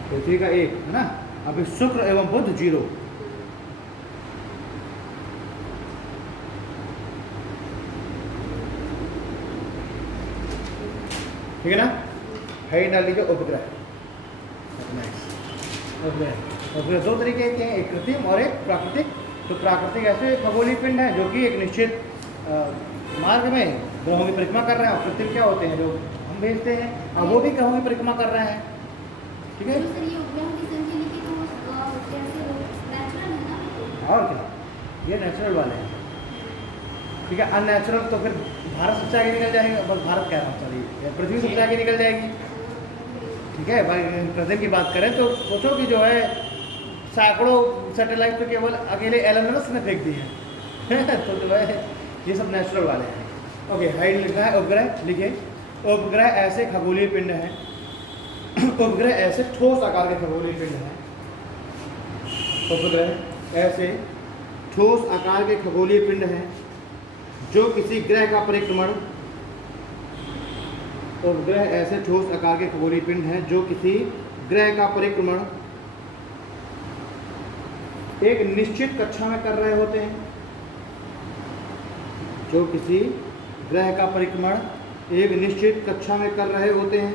पृथ्वी का 1 है ना। अभी शुक्र एवं बुध 0। ठीक है ना। है डाल लीजिए उपग्रह। उपग्रह 2 तरीके के हैं, एक कृत्रिम और एक प्राकृतिक। तो प्राकृतिक ऐसे खगोलीय पिंड हैं जो कि एक निश्चित मार्ग में ग्रहों की परिक्रमा कर रहे हैं, और कृत्रिम क्या होते हैं जो हम भेजते हैं और वो भी ग्रहों की परिक्रमा कर रहे हैं। ठीक है, तो सर ये उपग्रह की संख्या लिखी तो कैसे नेचुरल है ना? और क्या, ये नेचुरल वाले हैं। ठीक है, अननेचुरल तो फिर भारत सबसे आगे निकल जाएगा, बस भारत कह रहा हूँ, सॉरी, पृथ्वी सबसे आगे निकल जाएगी। ठीक है भाई, प्रेजेंट की बात करें तो सोचो कि जो है सैकड़ों सैटेलाइट तो केवल अकेले एलन मस्क ने फेंक दी है तो जो है ये सब नेचुरल वाले हैं। ओके, हाइड लिखना है उपग्रह, लिखिए उपग्रह ऐसे खगोलीय पिंड हैं उपग्रह ऐसे ठोस आकार के खगोलीय पिंड हैं। उपग्रह ऐसे ठोस आकार के खगोलीय पिंड हैं जो किसी ग्रह का परिक्रमण उपग्रह ऐसे ठोस आकार के खगोलीय पिंड हैं जो किसी ग्रह का परिक्रमण एक निश्चित कक्षा में कर रहे होते हैं। जो किसी ग्रह का परिक्रमण एक निश्चित कक्षा में कर रहे होते हैं।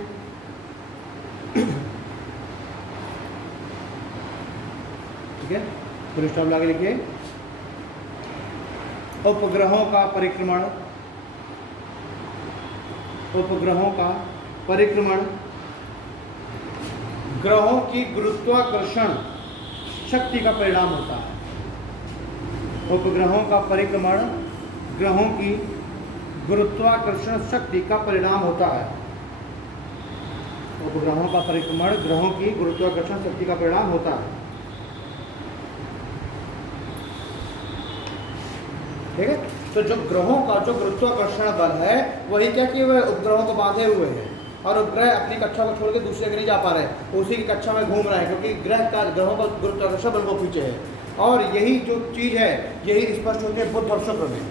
ठीक है, फुल स्टॉप लगा के लिखिए। उपग्रहों का परिक्रमण, उपग्रहों का परिक्रमण ग्रहों की गुरुत्वाकर्षण शक्ति का परिणाम होता है। उपग्रहों का परिक्रमण ग्रहों की गुरुत्वाकर्षण शक्ति का परिणाम होता है। उपग्रहों का परिक्रमण ग्रहों की गुरुत्वाकर्षण शक्ति का परिणाम होता है। ठीक है, तो जो ग्रहों का जो गुरुत्वाकर्षण बल है वही क्या कि वह उपग्रहों को बांधे हुए हैं और उपग्रह अपनी कक्षा को छोड़ के दूसरे के नहीं जा पा रहे, उसी की कक्षा में घूम रहे हैं क्योंकि ग्रहों का गुरुत्वाकर्षण बल को खींचे है। और यही जो चीज़ है यही स्पष्ट होती है बुध और शुक्र में,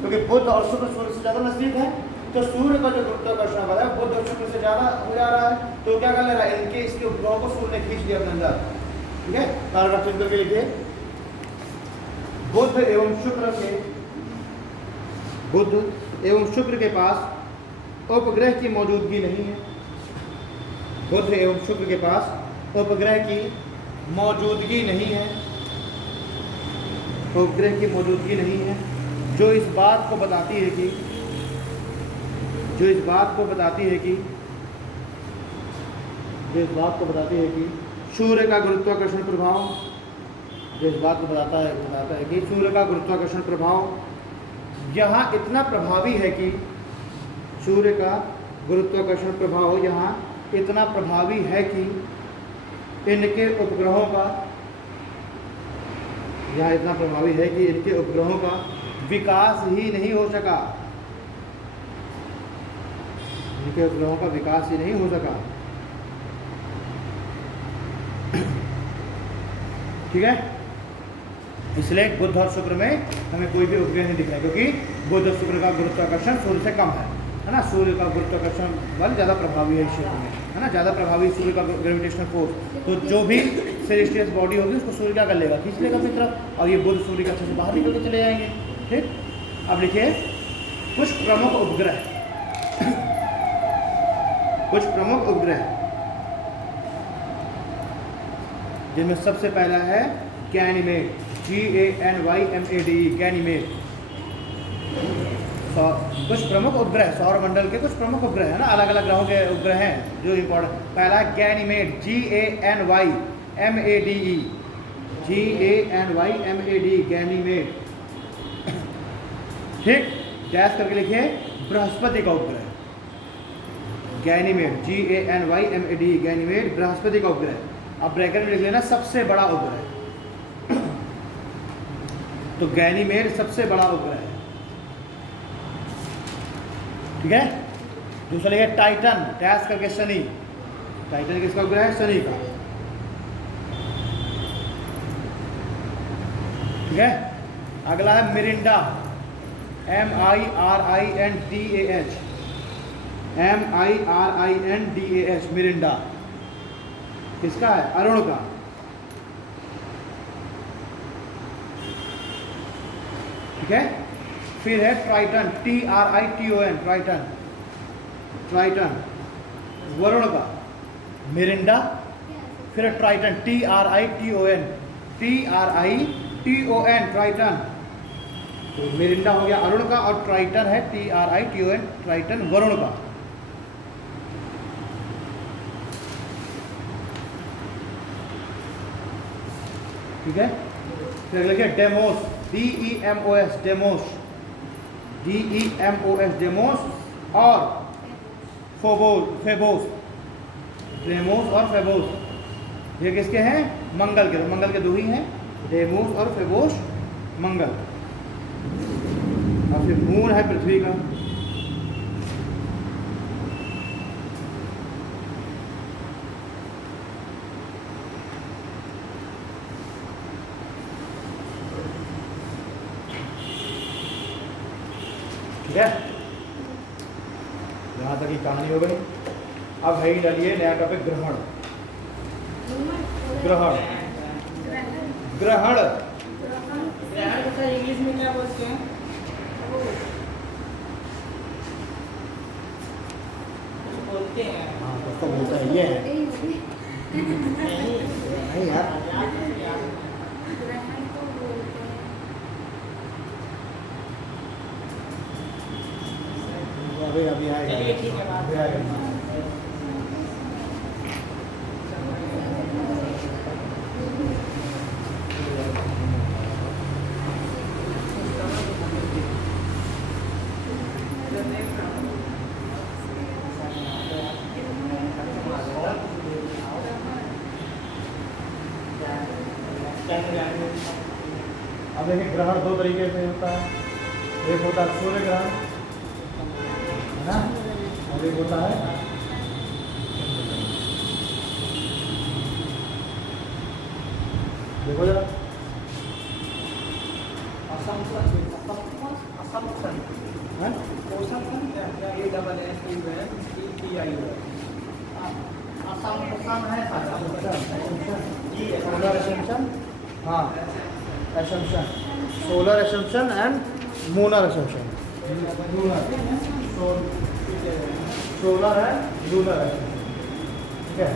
क्योंकि बुध और शुक्र सूर्य से ज़्यादा नजदीक है, तो सूर्य का जो गुरुत्वाकर्षण बल है बुध और शुक्र से ज़्यादा हो जा रहा है, तो क्या कर ले रहा है, इनके इसके उपग्रहों को सूर्य ने खींच लिया अपने अंदर। ठीक है, पैराग्राफ चिन्ह करके लिखिए। बुध एवं शुक्र के पास उपग्रह की मौजूदगी नहीं है। बुध एवं शुक्र के पास उपग्रह की मौजूदगी नहीं है। उपग्रह की मौजूदगी नहीं है, जो इस बात को बताती है कि सूर्य का गुरुत्वाकर्षण प्रभाव, जो इस बात को बताता है कि सूर्य का गुरुत्वाकर्षण प्रभाव यहाँ इतना प्रभावी है कि सूर्य का गुरुत्वाकर्षण प्रभाव यहाँ इतना प्रभावी है कि इनके उपग्रहों का विकास ही नहीं हो सका। इनके उपग्रहों का विकास ही नहीं हो सका। ठीक है, इसलिए बुध और शुक्र में हमें कोई भी उपग्रह नहीं दिख रहा है क्योंकि बुध और शुक्र का गुरुत्वाकर्षण सूर्य से कम है ना। सूर्य का गुरुत्वाकर्षण बल ज़्यादा प्रभावी है इस क्षेत्र में, है ना, ज़्यादा प्रभावी सूर्य का ग्रेविटेशनल फोर्स। तो जो भी सेलेस्टियल बॉडी होगी उसको सूर्य क्या कर लेगा, खींच लेगा अपनी तरफ, और ये बुध सूर्य के अच्छे से बाहर निकल के चले जाएंगे। ठीक, अब लिखिए कुछ प्रमुख उपग्रह जिनमें सबसे पहला है गैनीमेड, GANYMADE, गैनीमेड। कुछ प्रमुख उपग्रह, सौर मंडल के कुछ प्रमुख उपग्रह है ना, अलग अलग ग्रहों के उपग्रह हैं जो इम्पोर्टेंट। पहला है गैनीमेड, GANYMADE, गैनीमेड। ठीक, गैस करके लिखिए बृहस्पति का उपग्रह, गैनीमेड, GANYMADE, गैनीमेड बृहस्पति का उपग्रह। अब ब्रैकेट में लिख लेना सबसे बड़ा उपग्रह। तो गैनीमेड सबसे बड़ा उपग्रह है। ठीक है, दूसरा लिखिए टाइटन, डैश करके शनि। टाइटन किसका उपग्रह है, शनि का। ठीक है, अगला है मिरिंडा, MIRINDAH, मिरिंडा किसका है, अरुण का। ठीक है, फिर है ट्राइटन, TRITON, ट्राइटन वरुण का। मिरिंडा, फिर ट्राइटन, TRITON, ट्राइटन। तो मिरिंडा हो गया अरुण का और ट्राइटन है TRITON, ट्राइटन वरुण का। ठीक है। फिर लिखिए demos, DEMOS, demos, DEMOS, demos और फेबोस, डेमोस और फेबोस, ये किसके हैं? मंगल के। मंगल के दो ही हैं, डेमोस और फेबोस, मंगल। और फिर मून है पृथ्वी का। ठीक है, यहाँ तक की कहानी हो गई। अब है ही डालिए नया टॉपिक ग्रहण। ग्रहण, ग्रहण, ग्रहण को सर इंग्लिश में क्या बोलते हैं? कुछ बोलते हैं। हाँ तो बोलता है ये है। नहीं यार, अभी आएगा, चलिए ठीक है, बात अभी आएगा। अब देखिए ग्रहण दो तरीके से होता है। एक होता है सूर्य ग्रहण, है ना, और एक होता है देखो जरा, हैं? सोलर एसम्पशन, हाँ एसम्पशन, सोलर एसम्पशन एंड मूनर एसम्पशन। सोलर है, लूनर है, ठीक है।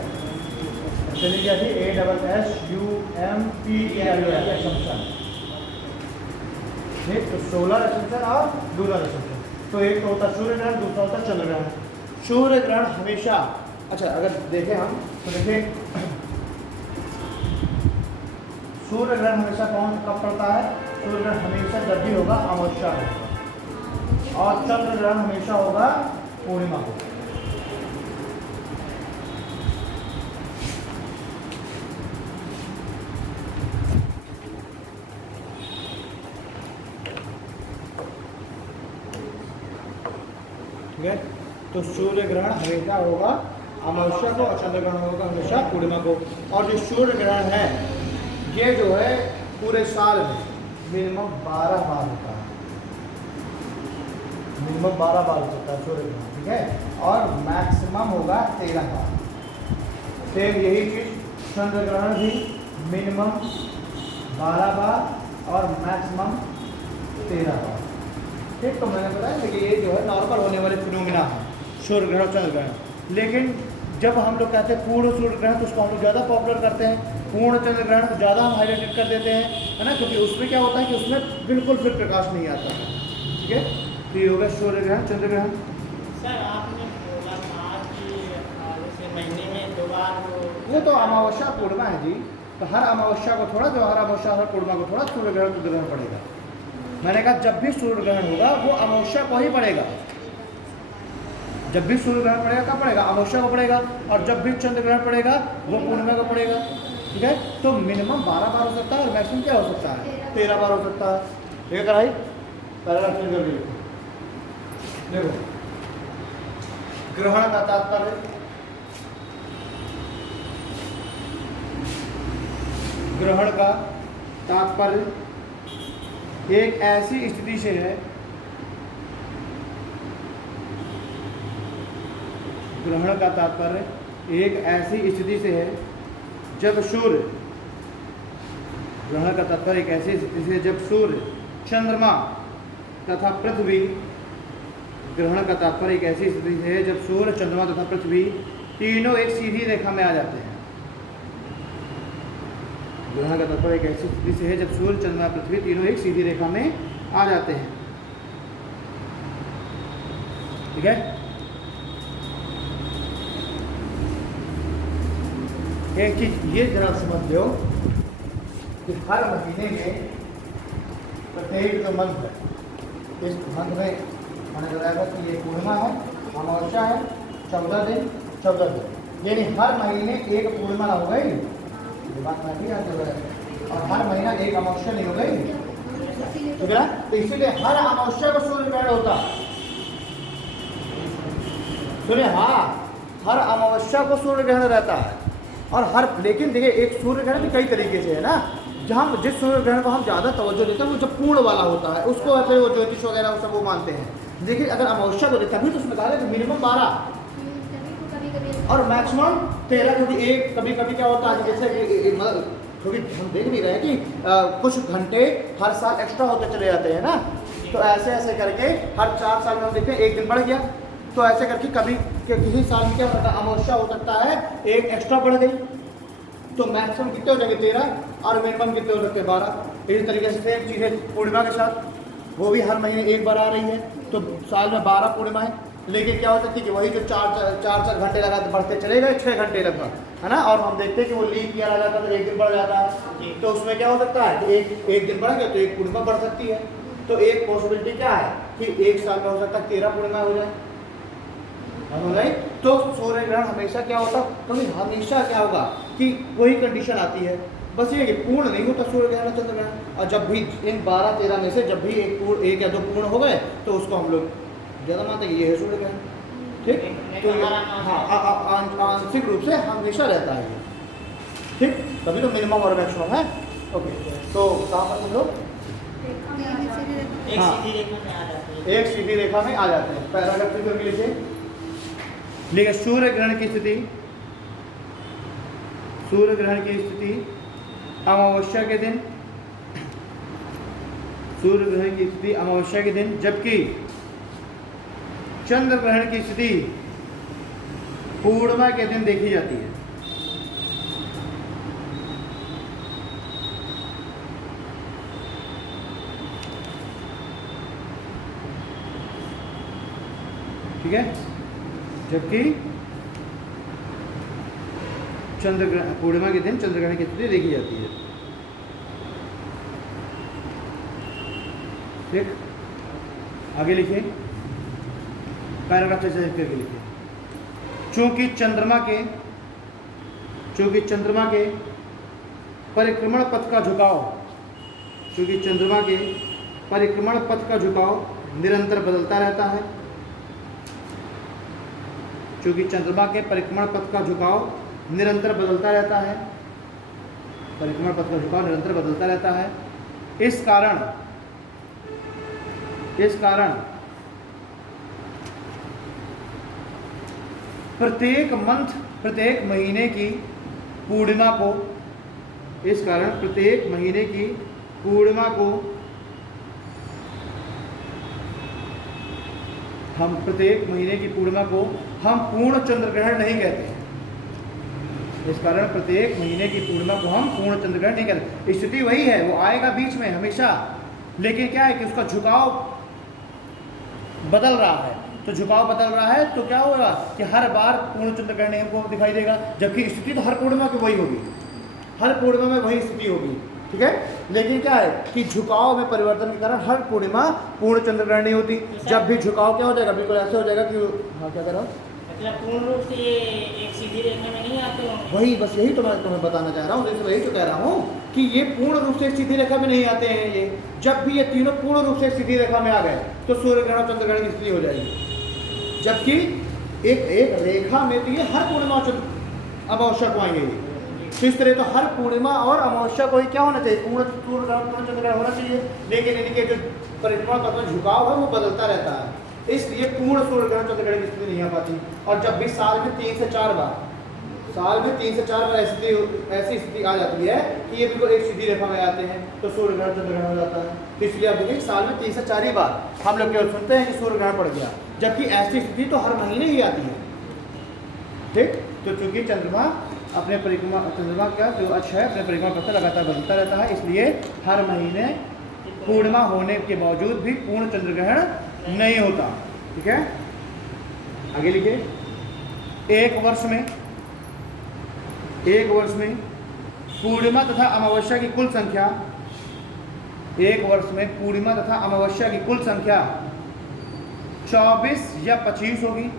चलिए क्या थी, ASSUMPTER एसम्पशन, ठीक। तो सोलर एसम्पशन और लूनर एसम्पशन, तो एक तो होता है सूर्य ग्रहण, दूसरा होता है चंद्र ग्रहण। सूर्य ग्रहण हमेशा, अच्छा अगर देखें हम तो देखिए सूर्य ग्रहण हमेशा कब पड़ता है? सूर्य ग्रहण हमेशा जब भी होगा अमावस्या होगा, और चंद्र ग्रहण हमेशा होगा पूर्णिमा को। ठीक है, तो सूर्य ग्रहण हमेशा होगा अमावस्या को और चंद्र ग्रहण होगा हमेशा पूर्णिमा को। और जो सूर्य ग्रहण है ये जो है पूरे साल में मिनिमम 12 बार होता है, मिनिमम 12 बार होता है सूर्य ग्रहण, ठीक है। और मैक्सिमम होगा 13 बार। सेम यही चीज़ चंद्र ग्रहण भी मिनिमम 12 बार और मैक्सिमम 13 बार, ठीक। तो मैंने बताया कि ये जो है नॉर्मल होने वाले फिनोमिना है सूर्य ग्रहण चंद्र ग्रहण। लेकिन जब हम लोग कहते हैं पूर्ण सूर्य ग्रहण तो उसको हम लोग ज़्यादा पॉपुलर करते हैं, पूर्ण चंद्र ग्रहण को ज़्यादा हम हाईलाइटेड कर देते हैं, है ना, क्योंकि उसमें क्या होता है कि उसमें बिल्कुल फिर प्रकाश नहीं आता है, ठीक है। तो ये होगा सूर्य ग्रहण चंद्र ग्रहण। सर आपने बोला था कि जैसे महीने में 2 बार वो तो अमावस्या पूर्णिमा है जी, तो हर अमावस्या को थोड़ा, जो हर अमावस्या हर पूर्णिमा को थोड़ा सूर्य ग्रहण चंद्र ग्रहण पड़ेगा। मैंने कहा जब भी सूर्य ग्रहण होगा वो अमावस्या को ही पड़ेगा, जब भी सूर्य ग्रहण पड़ेगा कब पड़ेगा? अमावस्या को पड़ेगा। और जब भी चंद्र ग्रहण पड़ेगा वो पूर्णिमा को पड़ेगा, ठीक है। तो मिनिमम 12 बार हो सकता है और मैक्सिमम क्या हो सकता है? 13 बार हो सकता है, ठीक है। कराई पैराग्राफ चेंज कर दीजिए। देखो ग्रहण का तात्पर्य, ग्रहण का तात्पर्य एक ऐसी स्थिति से है, ग्रहण का तात्पर्य एक ऐसी स्थिति से है जब सूर्य, ग्रहण का तात्पर्य एक ऐसी स्थिति से जब सूर्य, चंद्रमा तथा पृथ्वी, ग्रहण का तात्पर्य एक ऐसी स्थिति से है जब सूर्य, चंद्रमा तथा पृथ्वी तीनों एक सीधी रेखा में आ जाते हैं। ग्रहण का तात्पर्य एक ऐसी स्थिति से है जब सूर्य, चंद्रमा, पृथ्वी तीनों एक सीधी रेखा में आ जाते हैं, ठीक है। एक चीज ये जरा समझ लो कि कि हर महीने में प्रत्येक जो मंथ है, इस मंथ में माना जाएगा कि ये पूर्णिमा है, अमावस्या है, 14 दिन 14 दिन, यानी हर महीने एक पूर्णिमा ना हो गई, ये बात मैं भी याद है, और हर महीना एक अमावस्या नहीं हो गई, ठीक है ना। तो इसीलिए हर अमावस्या को सूर्य ग्रहण होता है। सुनिए, हाँ, हर अमावस्या को सूर्य ग्रहण रहता है। और हर, लेकिन देखिए एक सूर्य ग्रहण भी कई तरीके से है ना, जहाँ जिस सूर्य ग्रहण को हम ज़्यादा तवज्जो देते हैं वो जो पूर्ण वाला होता है, उसको फिर वो ज्योतिष वगैरह वो सब वो मानते हैं। देखिए अगर अमावस्या को देता, अभी तो उसमें कहा है कि मिनिमम 12 और मैक्सिमम 13, क्योंकि एक कभी कभी क्या होता है जैसे मतलब क्योंकि हम देख भी रहे हैं कि कुछ घंटे हर साल एक्स्ट्रा होते चले जाते हैं ना, तो ऐसे ऐसे करके हर 4 साल में हम देखते हैं एक दिन बढ़ गया, तो ऐसे करके कभी किसी साल में क्या होता है, अमावस्या हो सकता है एक एक्स्ट्रा बढ़ गई, तो मैक्सिमम कितने हो जाएंगे 13 और मिनिमम कितने हो सकते हैं 12। इसी तरीके से सेम चीज़ है पूर्णिमा के साथ, वो भी हर महीने एक बार आ रही है, तो साल में 12 पूर्णिमा है, लेकिन क्या हो सकती है कि वही जो 4 घंटे लगा बढ़ते चले गए 6 घंटे लगभग, है ना। और हम देखते हैं कि वो लीप ईयर आ जाता है तो एक दिन बढ़ जाता है, तो उसमें क्या हो सकता है कि एक दिन बढ़ गया तो एक पूर्णिमा बढ़ सकती है। तो एक पॉसिबिलिटी क्या है कि एक साल में हो सकता है 13 पूर्णिमा हो जाए, नहीं। तो सूर्य ग्रहण हमेशा क्या होता, कभी हमेशा क्या होगा कि वही कंडीशन आती है, बस ये कि पूर्ण नहीं होता सूर्य ग्रहण चंद्र ग्रहण। और जब भी इन 12-13 में से जब भी एक या दो पूर्ण हो गए तो उसको हम लोग ज़्यादा मानते हैं ये है सूर्य ग्रहण, ठीक। तो हाँ आंशिक रूप से हमेशा रहता है ये, ठीक। तभी तो मिनिमम और मैक्सिमम है। ओके, तो कहाँ पर हम लोग एक सीधी रेखा में आ जाते हैं। पैराग्राफ करके लीजिए, लेकिन सूर्य ग्रहण की स्थिति, सूर्य ग्रहण की स्थिति अमावस्या के दिन, सूर्य ग्रहण की स्थिति अमावस्या के दिन, जबकि चंद्र ग्रहण की स्थिति पूर्णिमा के दिन देखी जाती है। ठीक है, जबकि चंद्र ग्रहण पूर्णिमा के दिन चंद्र ग्रहण की स्थिति देखी जाती है, ठीक। आगे लिखिए, पैराग्राफ से करके लिखिए, चूंकि चंद्रमा के परिक्रमण पथ का झुकाव, चूंकि चंद्रमा के परिक्रमण पथ का झुकाव निरंतर बदलता रहता है, चूंकि चंद्रमा के परिक्रमण पथ का झुकाव निरंतर बदलता रहता है, परिक्रमण पथ का झुकाव निरंतर बदलता रहता है, इस कारण प्रत्येक महीने की पूर्णिमा को, इस कारण प्रत्येक महीने की पूर्णिमा को हम पूर्ण चंद्र ग्रहण नहीं कहते हैं। इस कारण प्रत्येक महीने की पूर्णिमा को हम पूर्ण चंद्र ग्रहण नहीं कहते। स्थिति वही है, वो आएगा बीच में हमेशा, लेकिन क्या है कि उसका झुकाव बदल रहा है। तो झुकाव बदल रहा है तो क्या होगा कि हर बार पूर्ण चंद्र ग्रहण हमको दिखाई देगा, जबकि स्थिति तो हर पूर्णिमा की वही होगी, हर पूर्णिमा में वही स्थिति होगी, ठीक है। लेकिन क्या है कि झुकाव में परिवर्तन के कारण हर पूर्णिमा पूर्ण चंद्र ग्रहण नहीं होती। जब भी झुकाव क्या हो जाएगा, बिल्कुल ऐसे हो जाएगा कि हाँ क्या कर रहा हूँ, मतलब पूर्ण रूप से ये एक सीधी रेखा में नहीं आते होंगे। वही बस यही तो मैं तुम्हें बताना चाह रहा हूँ, जैसे वही तो कह रहा हूँ कि ये पूर्ण रूप से सीधी रेखा में नहीं आते हैं। ये जब भी ये तीनों पूर्ण रूप से सीधी रेखा में आ गए तो सूर्य ग्रहण और चंद्र ग्रहण की स्थिति हो जाएगी। जबकि एक रेखा में तो ये हर पूर्णिमा अमावस्या को आएंगे। तो इस तरह तो हर पूर्णिमा और अमावस्या को ही क्या होना चाहिए, पूर्ण चंद्र ग्रहण होना चाहिए। लेकिन इनके जो परिक्रमण का झुकाव है वो बदलता रहता है, इसलिए पूर्ण सूर्य ग्रहण चंद्र ग्रहण की स्थिति नहीं आ पाती। और जब भी साल में 3 से 4 बार ऐसी स्थिति आ जाती है कि ये बिल्कुल एक सीधी रेखा में आते हैं तो सूर्य ग्रहण चंद्र ग्रहण हो जाता है। तो इसलिए आप देखिए साल में 3 से 4 ही बार हम लोग केवल सुनते हैं कि सूर्य ग्रहण पड़ गया, जबकि ऐसी स्थिति तो हर महीने ही आती है, ठीक। तो चूंकि चंद्रमा का जो अक्ष है अपने परिक्रमा पथ लगातार बदलता रहता है, इसलिए हर महीने पूर्णिमा होने के बावजूद भी पूर्ण चंद्र ग्रहण नहीं होता, ठीक है। आगे लिखिए, एक वर्ष में पूर्णिमा तथा अमावस्या की कुल संख्या, एक वर्ष में पूर्णिमा तथा अमावस्या की कुल संख्या 24 या 25 होगी।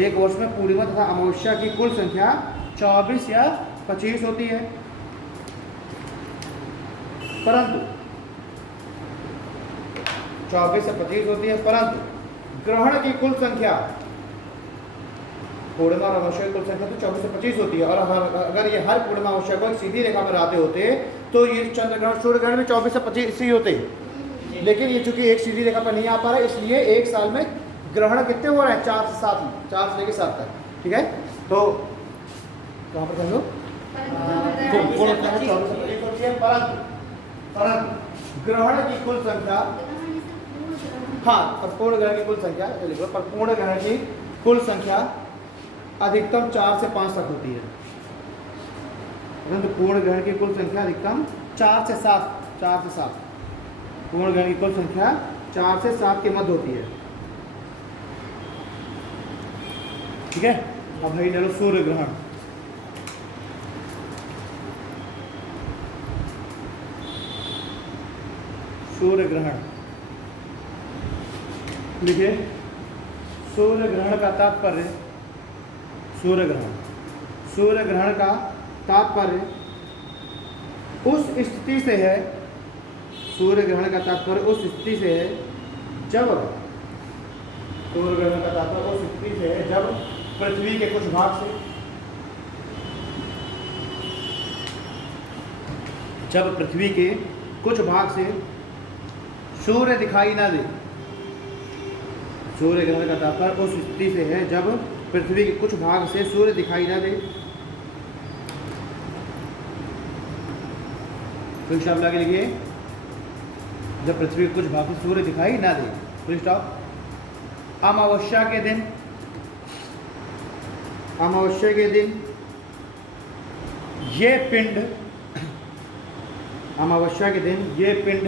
एक वर्ष में पूर्णिमा तथा अमावस्या की कुल संख्या 24 या 25 होती है। परंतु 24 से 25 होती है, परंतु ग्रहण की कुल संख्या, पूर्णिमा और अमावस्या की कुल संख्या तो 24 से 25 होती है। और अगर ये हर पूर्णिमा अमावस्या को एक सीधी रेखा पर आते होते तो ये चंद्र ग्रहण सूर्य ग्रहण में 24 से 25 ही होते। लेकिन ये चूंकि एक सीधी रेखा पर नहीं आ पा रहा है, इसलिए एक साल में ग्रहण कितने हो रहे हैं? 4 से 7, 4 से लेकर 7 तक। ठीक है, तो कहाँ पर समझो पूर्ण ग्रहण 24 से 25 होती है, परंतु ग्रहण की कुल संख्या, हाँ, पर पूर्ण ग्रहण की कुल संख्या लिखो, पर पूर्ण ग्रहण की कुल संख्या अधिकतम 4 से 5 तक होती है। परंतु पूर्ण ग्रहण की कुल संख्या अधिकतम 4 से 7, पूर्ण ग्रहण की कुल संख्या 4 से 7 के मध्य होती है। ठीक है, अब भाई डालो सूर्य ग्रहण। सूर्य ग्रहण लिखिए, सूर्य ग्रहण का तात्पर्य, सूर्य ग्रहण का तात्पर्य उस स्थिति से है, सूर्य ग्रहण का तात्पर्य उस स्थिति से है जब, सूर्य ग्रहण का तात्पर्य उस स्थिति से है जब पृथ्वी के कुछ भाग से, जब पृथ्वी के कुछ भाग से सूर्य दिखाई ना दे। सूर्य ग्रहण का तात्पर्य उस स्थिति से है जब पृथ्वी के कुछ भाग से सूर्य दिखाई ना दे। फुल स्टॉप लगा के लिखिए, जब पृथ्वी के कुछ भाग से सूर्य दिखाई ना दे, फुल स्टॉप। अमावस्या के दिन, अमावस्या के दिन ये पिंड, अमावस्या के दिन ये पिंड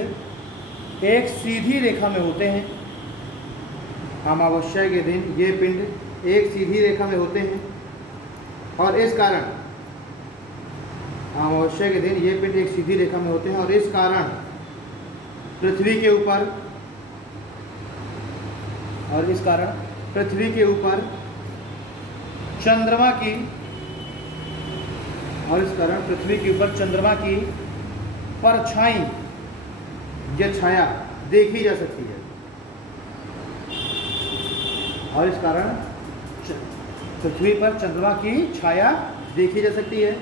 एक सीधी रेखा में होते हैं। अमावस्या के दिन ये पिंड एक सीधी रेखा में होते हैं और इस कारण, अमावस्या के दिन ये पिंड एक सीधी रेखा में होते हैं और इस कारण पृथ्वी के ऊपर, और इस कारण पृथ्वी के ऊपर चंद्रमा की, और इस कारण पृथ्वी के ऊपर चंद्रमा की परछाई या छाया देखी जा सकती है। और इस कारण पृथ्वी पर चंद्रमा की छाया देखी जा सकती है।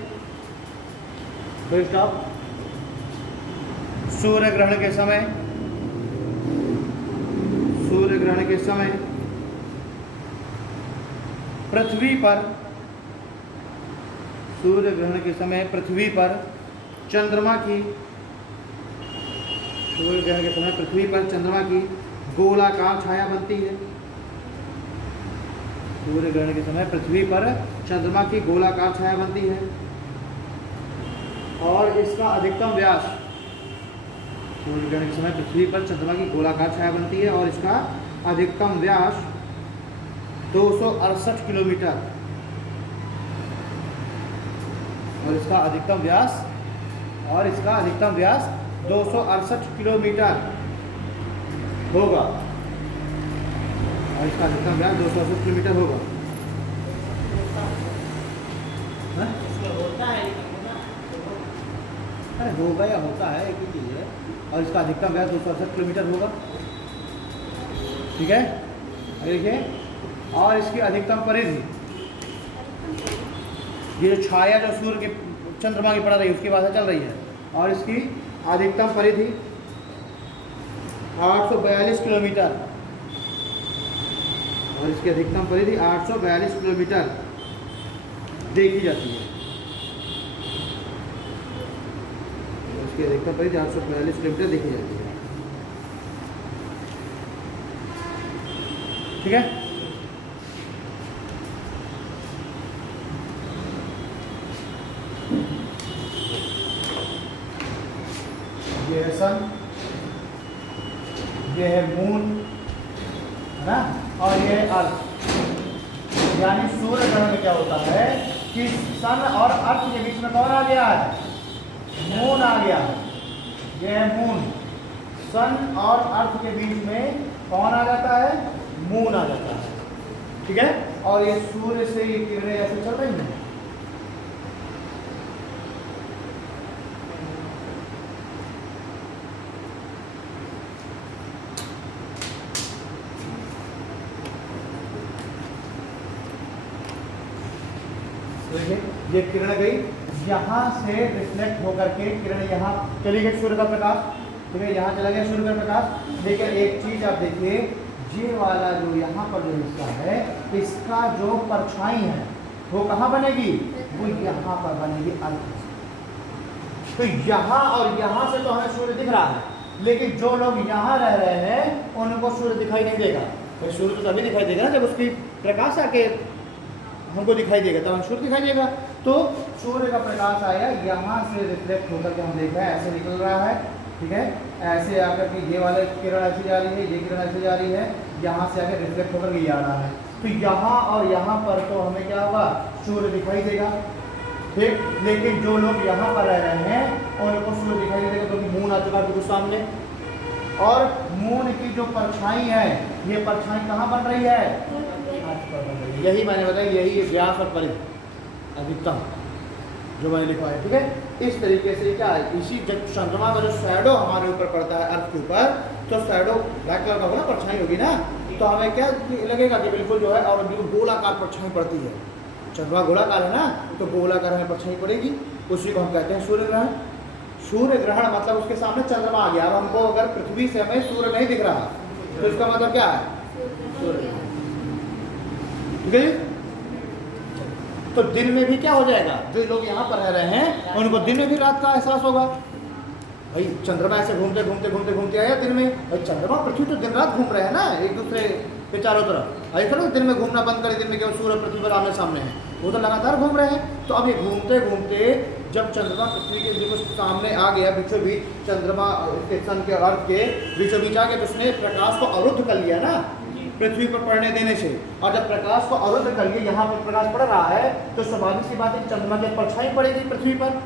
Full stop. सूर्य ग्रहण के समय, सूर्य ग्रहण के समय पृथ्वी पर, सूर्य ग्रहण के समय पृथ्वी पर चंद्रमा की, सूर्य ग्रहण के समय पृथ्वी पर चंद्रमा की गोलाकार छाया बनती है। सूर्य ग्रहण के समय पृथ्वी पर चंद्रमा की गोलाकार छाया बनती है और इसका अधिकतम व्यास, सूर्य ग्रहण के समय पृथ्वी पर चंद्रमा की गोलाकार छाया बनती है और इसका अधिकतम व्यास 268 किलोमीटर, और इसका अधिकतम व्यास, और इसका अधिकतम व्यास 268 किलोमीटर होगा, और इसका अधिकतम व्यास 268 किलोमीटर होगा। अरे होगा या होता है एक ही चीज़ है। और इसका अधिकतम व्यास 268 किलोमीटर होगा। ठीक है, देखिए, और इसकी अधिकतम परिधि, ये जो छाया जो सूर्य के चंद्रमा की पड़ रही है उसकी बात चल रही है, और इसकी अधिकतम परिधि 842 किलोमीटर, और इसकी अधिकतम परिधि 842 किलोमीटर देखी जाती है। इसकी अधिकतम परिधि 842 किलोमीटर देखी जाती है। ठीक है, ये है सन, ये है मून, है ना, और ये है अर्थ। यानी सूर्य ग्रहण में क्या होता है, कि सन और अर्थ के बीच में कौन आ गया है? मून आ गया है। ये है मून। सन और अर्थ के बीच में कौन आ जाता है? मून आ जाता है। ठीक है, और ये सूर्य से ये किरणें ऐसे चल रही हैं। देखिए ये किरण गई, यहाँ से रिफ्लेक्ट होकर के किरण यहाँ चली गई सूर्य का प्रकाश। ठीक है, यहाँ चला गया सूर्य का प्रकाश। लेकिन एक चीज आप देखिए, ये वाला जो यहाँ पर जो हिस्सा है, इसका जो परछाई है वो कहाँ बनेगी? वो यहाँ पर बनेगी अर्थ। तो यहाँ और यहाँ से तो हमें सूर्य दिख रहा है, लेकिन जो लोग यहाँ रह रहे हैं उनको सूर्य दिखाई नहीं देगा। तो सूर्य तो तभी दिखाई देगा ना जब उसकी प्रकाश आके हमको दिखाई देगा, तब हम सूर्य दिखाई देगा। तो सूर्य का प्रकाश आया, यहाँ से रिफ्लेक्ट होकर के हम देख रहे हैं ऐसे निकल रहा है। ठीक है, ऐसे आकर के ये वाले किरण ऐसे जा रही है, ये किरण ऐसे जा रही है, यहाँ से आकर रिफ्लेक्ट होकर ये आ रहा है। तो यहाँ और यहाँ पर तो हमें क्या होगा? सूर्य दिखाई देगा। ठीक, लेकिन जो लोग यहाँ पर रह रहे हैं उनको सूर्य दिखाई नहीं देगा, क्योंकि मून आ चुका है बिल्कुल सामने। और मून की जो परछाई है, ये परछाई कहाँ बन रही है? अर्थ पर बन रही है। यही मैंने बताया, यही व्यास और परिधि अधिकतम जो मैंने लिखा है। ठीक है, इस तरीके से क्या है, इसी जब चंद्रमा का जो शैडो हमारे ऊपर पड़ता है अर्थ के ऊपर, तो शैडो ब्लैक कलर का होगा ना, परछाई होगी ना, तो हमें क्या लगेगा कि बिल्कुल जो है, और बिल्कुल गोलाकार परछाई पड़ती है। चंद्रमा गोलाकार है ना, तो गोलाकार हमें परछाई पड़ेगी, उसी को हम कहते हैं सूर्य ग्रहण। सूर्य ग्रहण मतलब उसके सामने चंद्रमा आ गया। अब हमको अगर पृथ्वी से हमें सूर्य नहीं दिख रहा तो इसका मतलब क्या है? सूर्य। ठीक है, तो दिन में भी क्या हो जाएगा? जो लोग यहाँ पर रह रहे हैं उनको दिन में भी रात का एहसास होगा। भाई चंद्रमा ऐसे घूमते घूमते घूमते घूमते आया दिन में। भाई चंद्रमा पृथ्वी तो दिन रात घूम रहे हैं ना एक दूसरे के चारों तरफ। ऐसा ना दिन में घूमना बंद करे, दिन में केवल सूर्य पृथ्वी पर आमने सामने है, वो तो लगातार घूम रहे हैं। तो अब ये घूमते घूमते जब चंद्रमा पृथ्वी के बिल्कुल सामने आ गया, बीचों बीच चंद्रमा के सन के अर्थ के बीचों बीच आ गया, तो उसने प्रकाश को अवरुद्ध कर लिया ना पृथ्वी पर पड़ने देने से। और जब प्रकाश को अवरुद्ध कर लिया, यहाँ पर प्रकाश पड़ रहा है, तो स्वाभाविक सी बात है चंद्रमा की परछाई पड़ेगी पृथ्वी पर,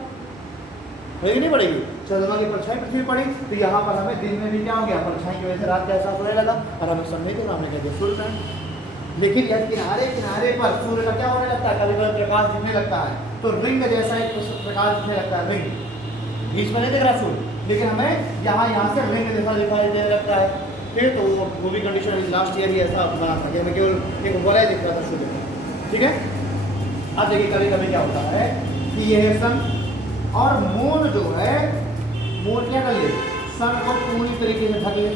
है कि नहीं पड़ेगी? चंद्रमा की परछाई पृथ्वी पड़ी, तो यहाँ पर हमें दिन में भी क्या हो गया? परछाई की वजह से रात का एहसास होने लगा, और हमें समय तो हमने कह दिया सूर्य ग्रहण। लेकिन यह किनारे किनारे पर सूर्य का क्या होने लगता है? कभी कभी प्रकाश दिखने लगता है, तो रिंग जैसा एक प्रकाश दिखने लगता है, रिंग। बीच में नहीं दिख रहा सूर्य, लेकिन हमें यहाँ से रिंग जैसा दिखाई देने लगता है। ठीक, तो वो भी कंडीशन लास्ट ईयर ही ऐसा बना था कि हमें केवल एक गोला दिख रहा था सूर्य का। ठीक है, अब देखिए कभी कभी क्या होता है कि ये है सन और मून जो है, मून क्या कर ले? सन को पूरी तरीके से ढक ले।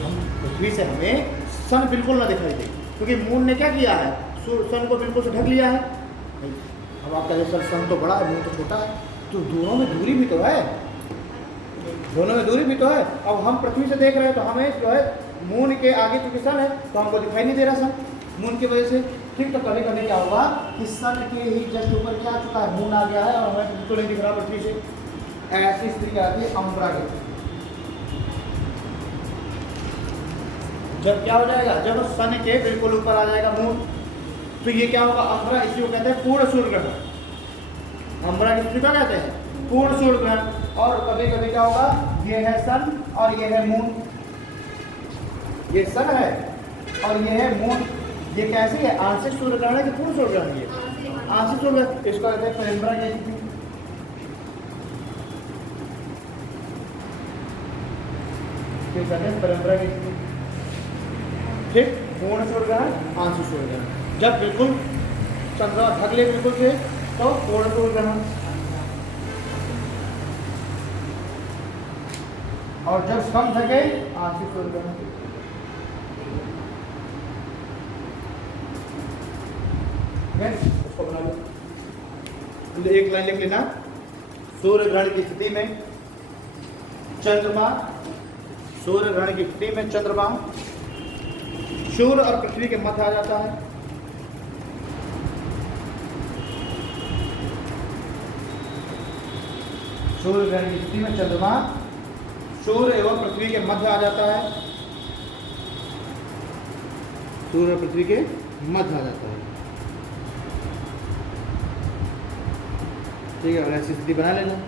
हम पृथ्वी से हमें सन बिल्कुल ना दिखाई दे, क्योंकि मून ने क्या किया है? सन को बिल्कुल से ढक लिया है। अब आप कहते सर सन तो बड़ा है, मून तो छोटा है, तो दोनों में दूरी भी तो है, दोनों में दूरी भी तो है। अब हम पृथ्वी से देख रहे हैं तो हमें जो है मून के आगे चूंकि सन है तो हमको दिखाई नहीं दे रहा सन मून की वजह से। ठीक, तो कभी कभी क्या होगा कि सन के ही जस्ट ऊपर क्या आ चुका है? मून आ गया है, और हमें बिल्कुल नहीं दिख रहा पृथ्वी से। ऐसी स्थिति आती है अम्बरा की। जब क्या हो जाएगा? जब सन के बिल्कुल ऊपर आ जाएगा मून, तो ये क्या होगा? अम्बरा। इसी को कहते हैं पूर्ण सूर्य ग्रहण। अम्बरा की स्थिति क्या कहते हैं? पूर्ण सूर्य ग्रहण। और कभी कभी क्या होगा? ये है सन और ये है मून, ये सन है और ये है मून। ये कैसी है? आंशिक सूर्य ग्रहण है कि पूर्ण सूर्य ग्रहण? ये आंशिक सूर्य ग्रहण, इसको कहते हैं पेनिम्बरा की स्थिति। कहते हैं पेनिम्बरा की स्थिति। ठीक, पूर्ण सूर्य ग्रहण, आंशिक सूर्य ग्रहण। जब बिल्कुल चंद्रमा ढक ले बिल्कुल से तो पूर्ण सूर्य ग्रहण, और जब कम ढके आंशिक सूर्य ग्रहण। उसको बना लो, एक लाइन लिख लेना। सूर्य ग्रहण की स्थिति में चंद्रमा, सूर्य ग्रहण की स्थिति में चंद्रमा सूर्य और पृथ्वी के मध्य आ जाता है। सूर्य ग्रहण की स्थिति में चंद्रमा सूर्य एवं पृथ्वी के मध्य आ जाता है। सूर्य और पृथ्वी के मध्य आ जाता है। ठीक है, और ऐसी स्थिति बना लेना।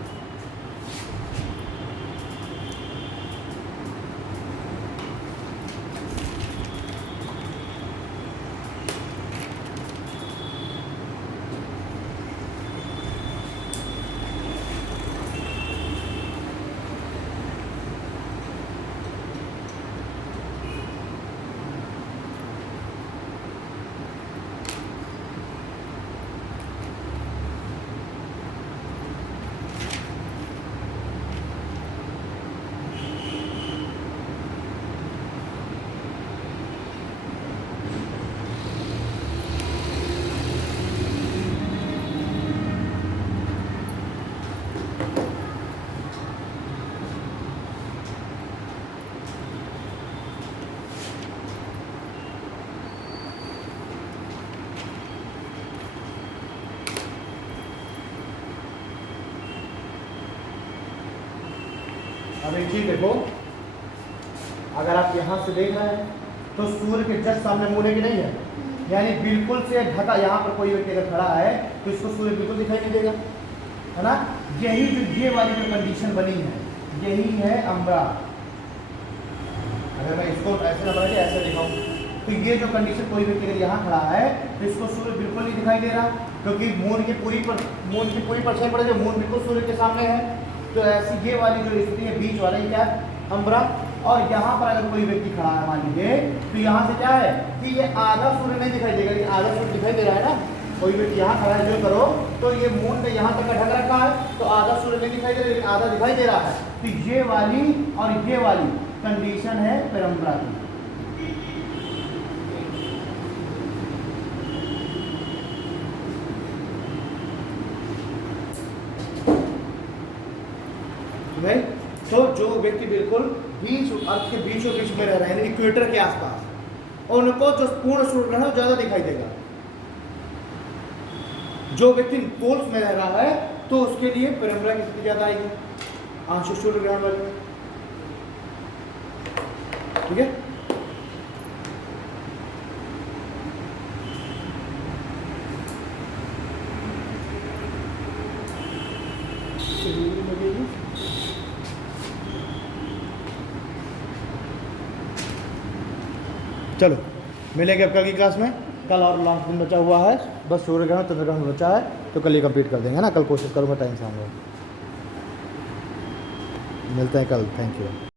अब एक चीज देखो, अगर आप यहाँ से देख रहे हैं तो सूर्य के जस्ट सामने मुंह है कि नहीं है, यानी बिल्कुल से ढका। यहाँ पर कोई व्यक्ति अगर खड़ा है तो इसको सूर्य बिल्कुल दिखाई नहीं देगा, है ना। यही जो ये वाली जो कंडीशन बनी है, यही है अम्बरा। अगर मैं इसको ऐसे ना बना के ऐसे दिखाऊं तो ये जो कंडीशन, कोई व्यक्ति अगर यहाँ खड़ा है तो इसको सूर्य बिल्कुल नहीं दिखाई दे रहा, क्योंकि मून की पूरी परछाई पड़े, जो मून बिल्कुल सूर्य के सामने है। तो ऐसी ये वाली जो स्थिति है, बीच वाला, ये क्या है, अम्बरा। और यहाँ पर अगर कोई व्यक्ति खड़ा है मान लीजिए, तो यहाँ से क्या है कि ये आधा सूर्य नहीं दिखाई देगा, लेकिन आधा सूर्य दिखाई दे रहा है ना। कोई व्यक्ति यहाँ खड़ा है, जो करो तो ये मून का यहाँ तक का ढक रखा है, तो आधा सूर्य नहीं दिखाई दे रहा, लेकिन आधा दिखाई दे रहा है। तो ये वाली और ये वाली कंडीशन है पेरम्बरा की। तो जो व्यक्ति बिल्कुल बीच अर्थ के बीचों बीच में रह रहे हैं, इक्वेटर के आसपास, और उनको जो पूर्ण सूर्य ग्रहण है ज्यादा दिखाई देगा। जो व्यक्ति पोल्स में रह रहा है तो उसके लिए पेरम्बरा की स्थिति ज्यादा आएगी, आंशिक सूर्य ग्रहण वाली। ठीक है, चलो मिलेंगे अब कल की क्लास में। कल और लॉन्ग दिन बचा हुआ है, बस सूर्य ग्रहण चंद्र ग्रहण बचा है, तो कल ही कंप्लीट कर देंगे ना। कल कोशिश करूँगा टाइम से आऊँगा। मिलते हैं कल, थैंक यू।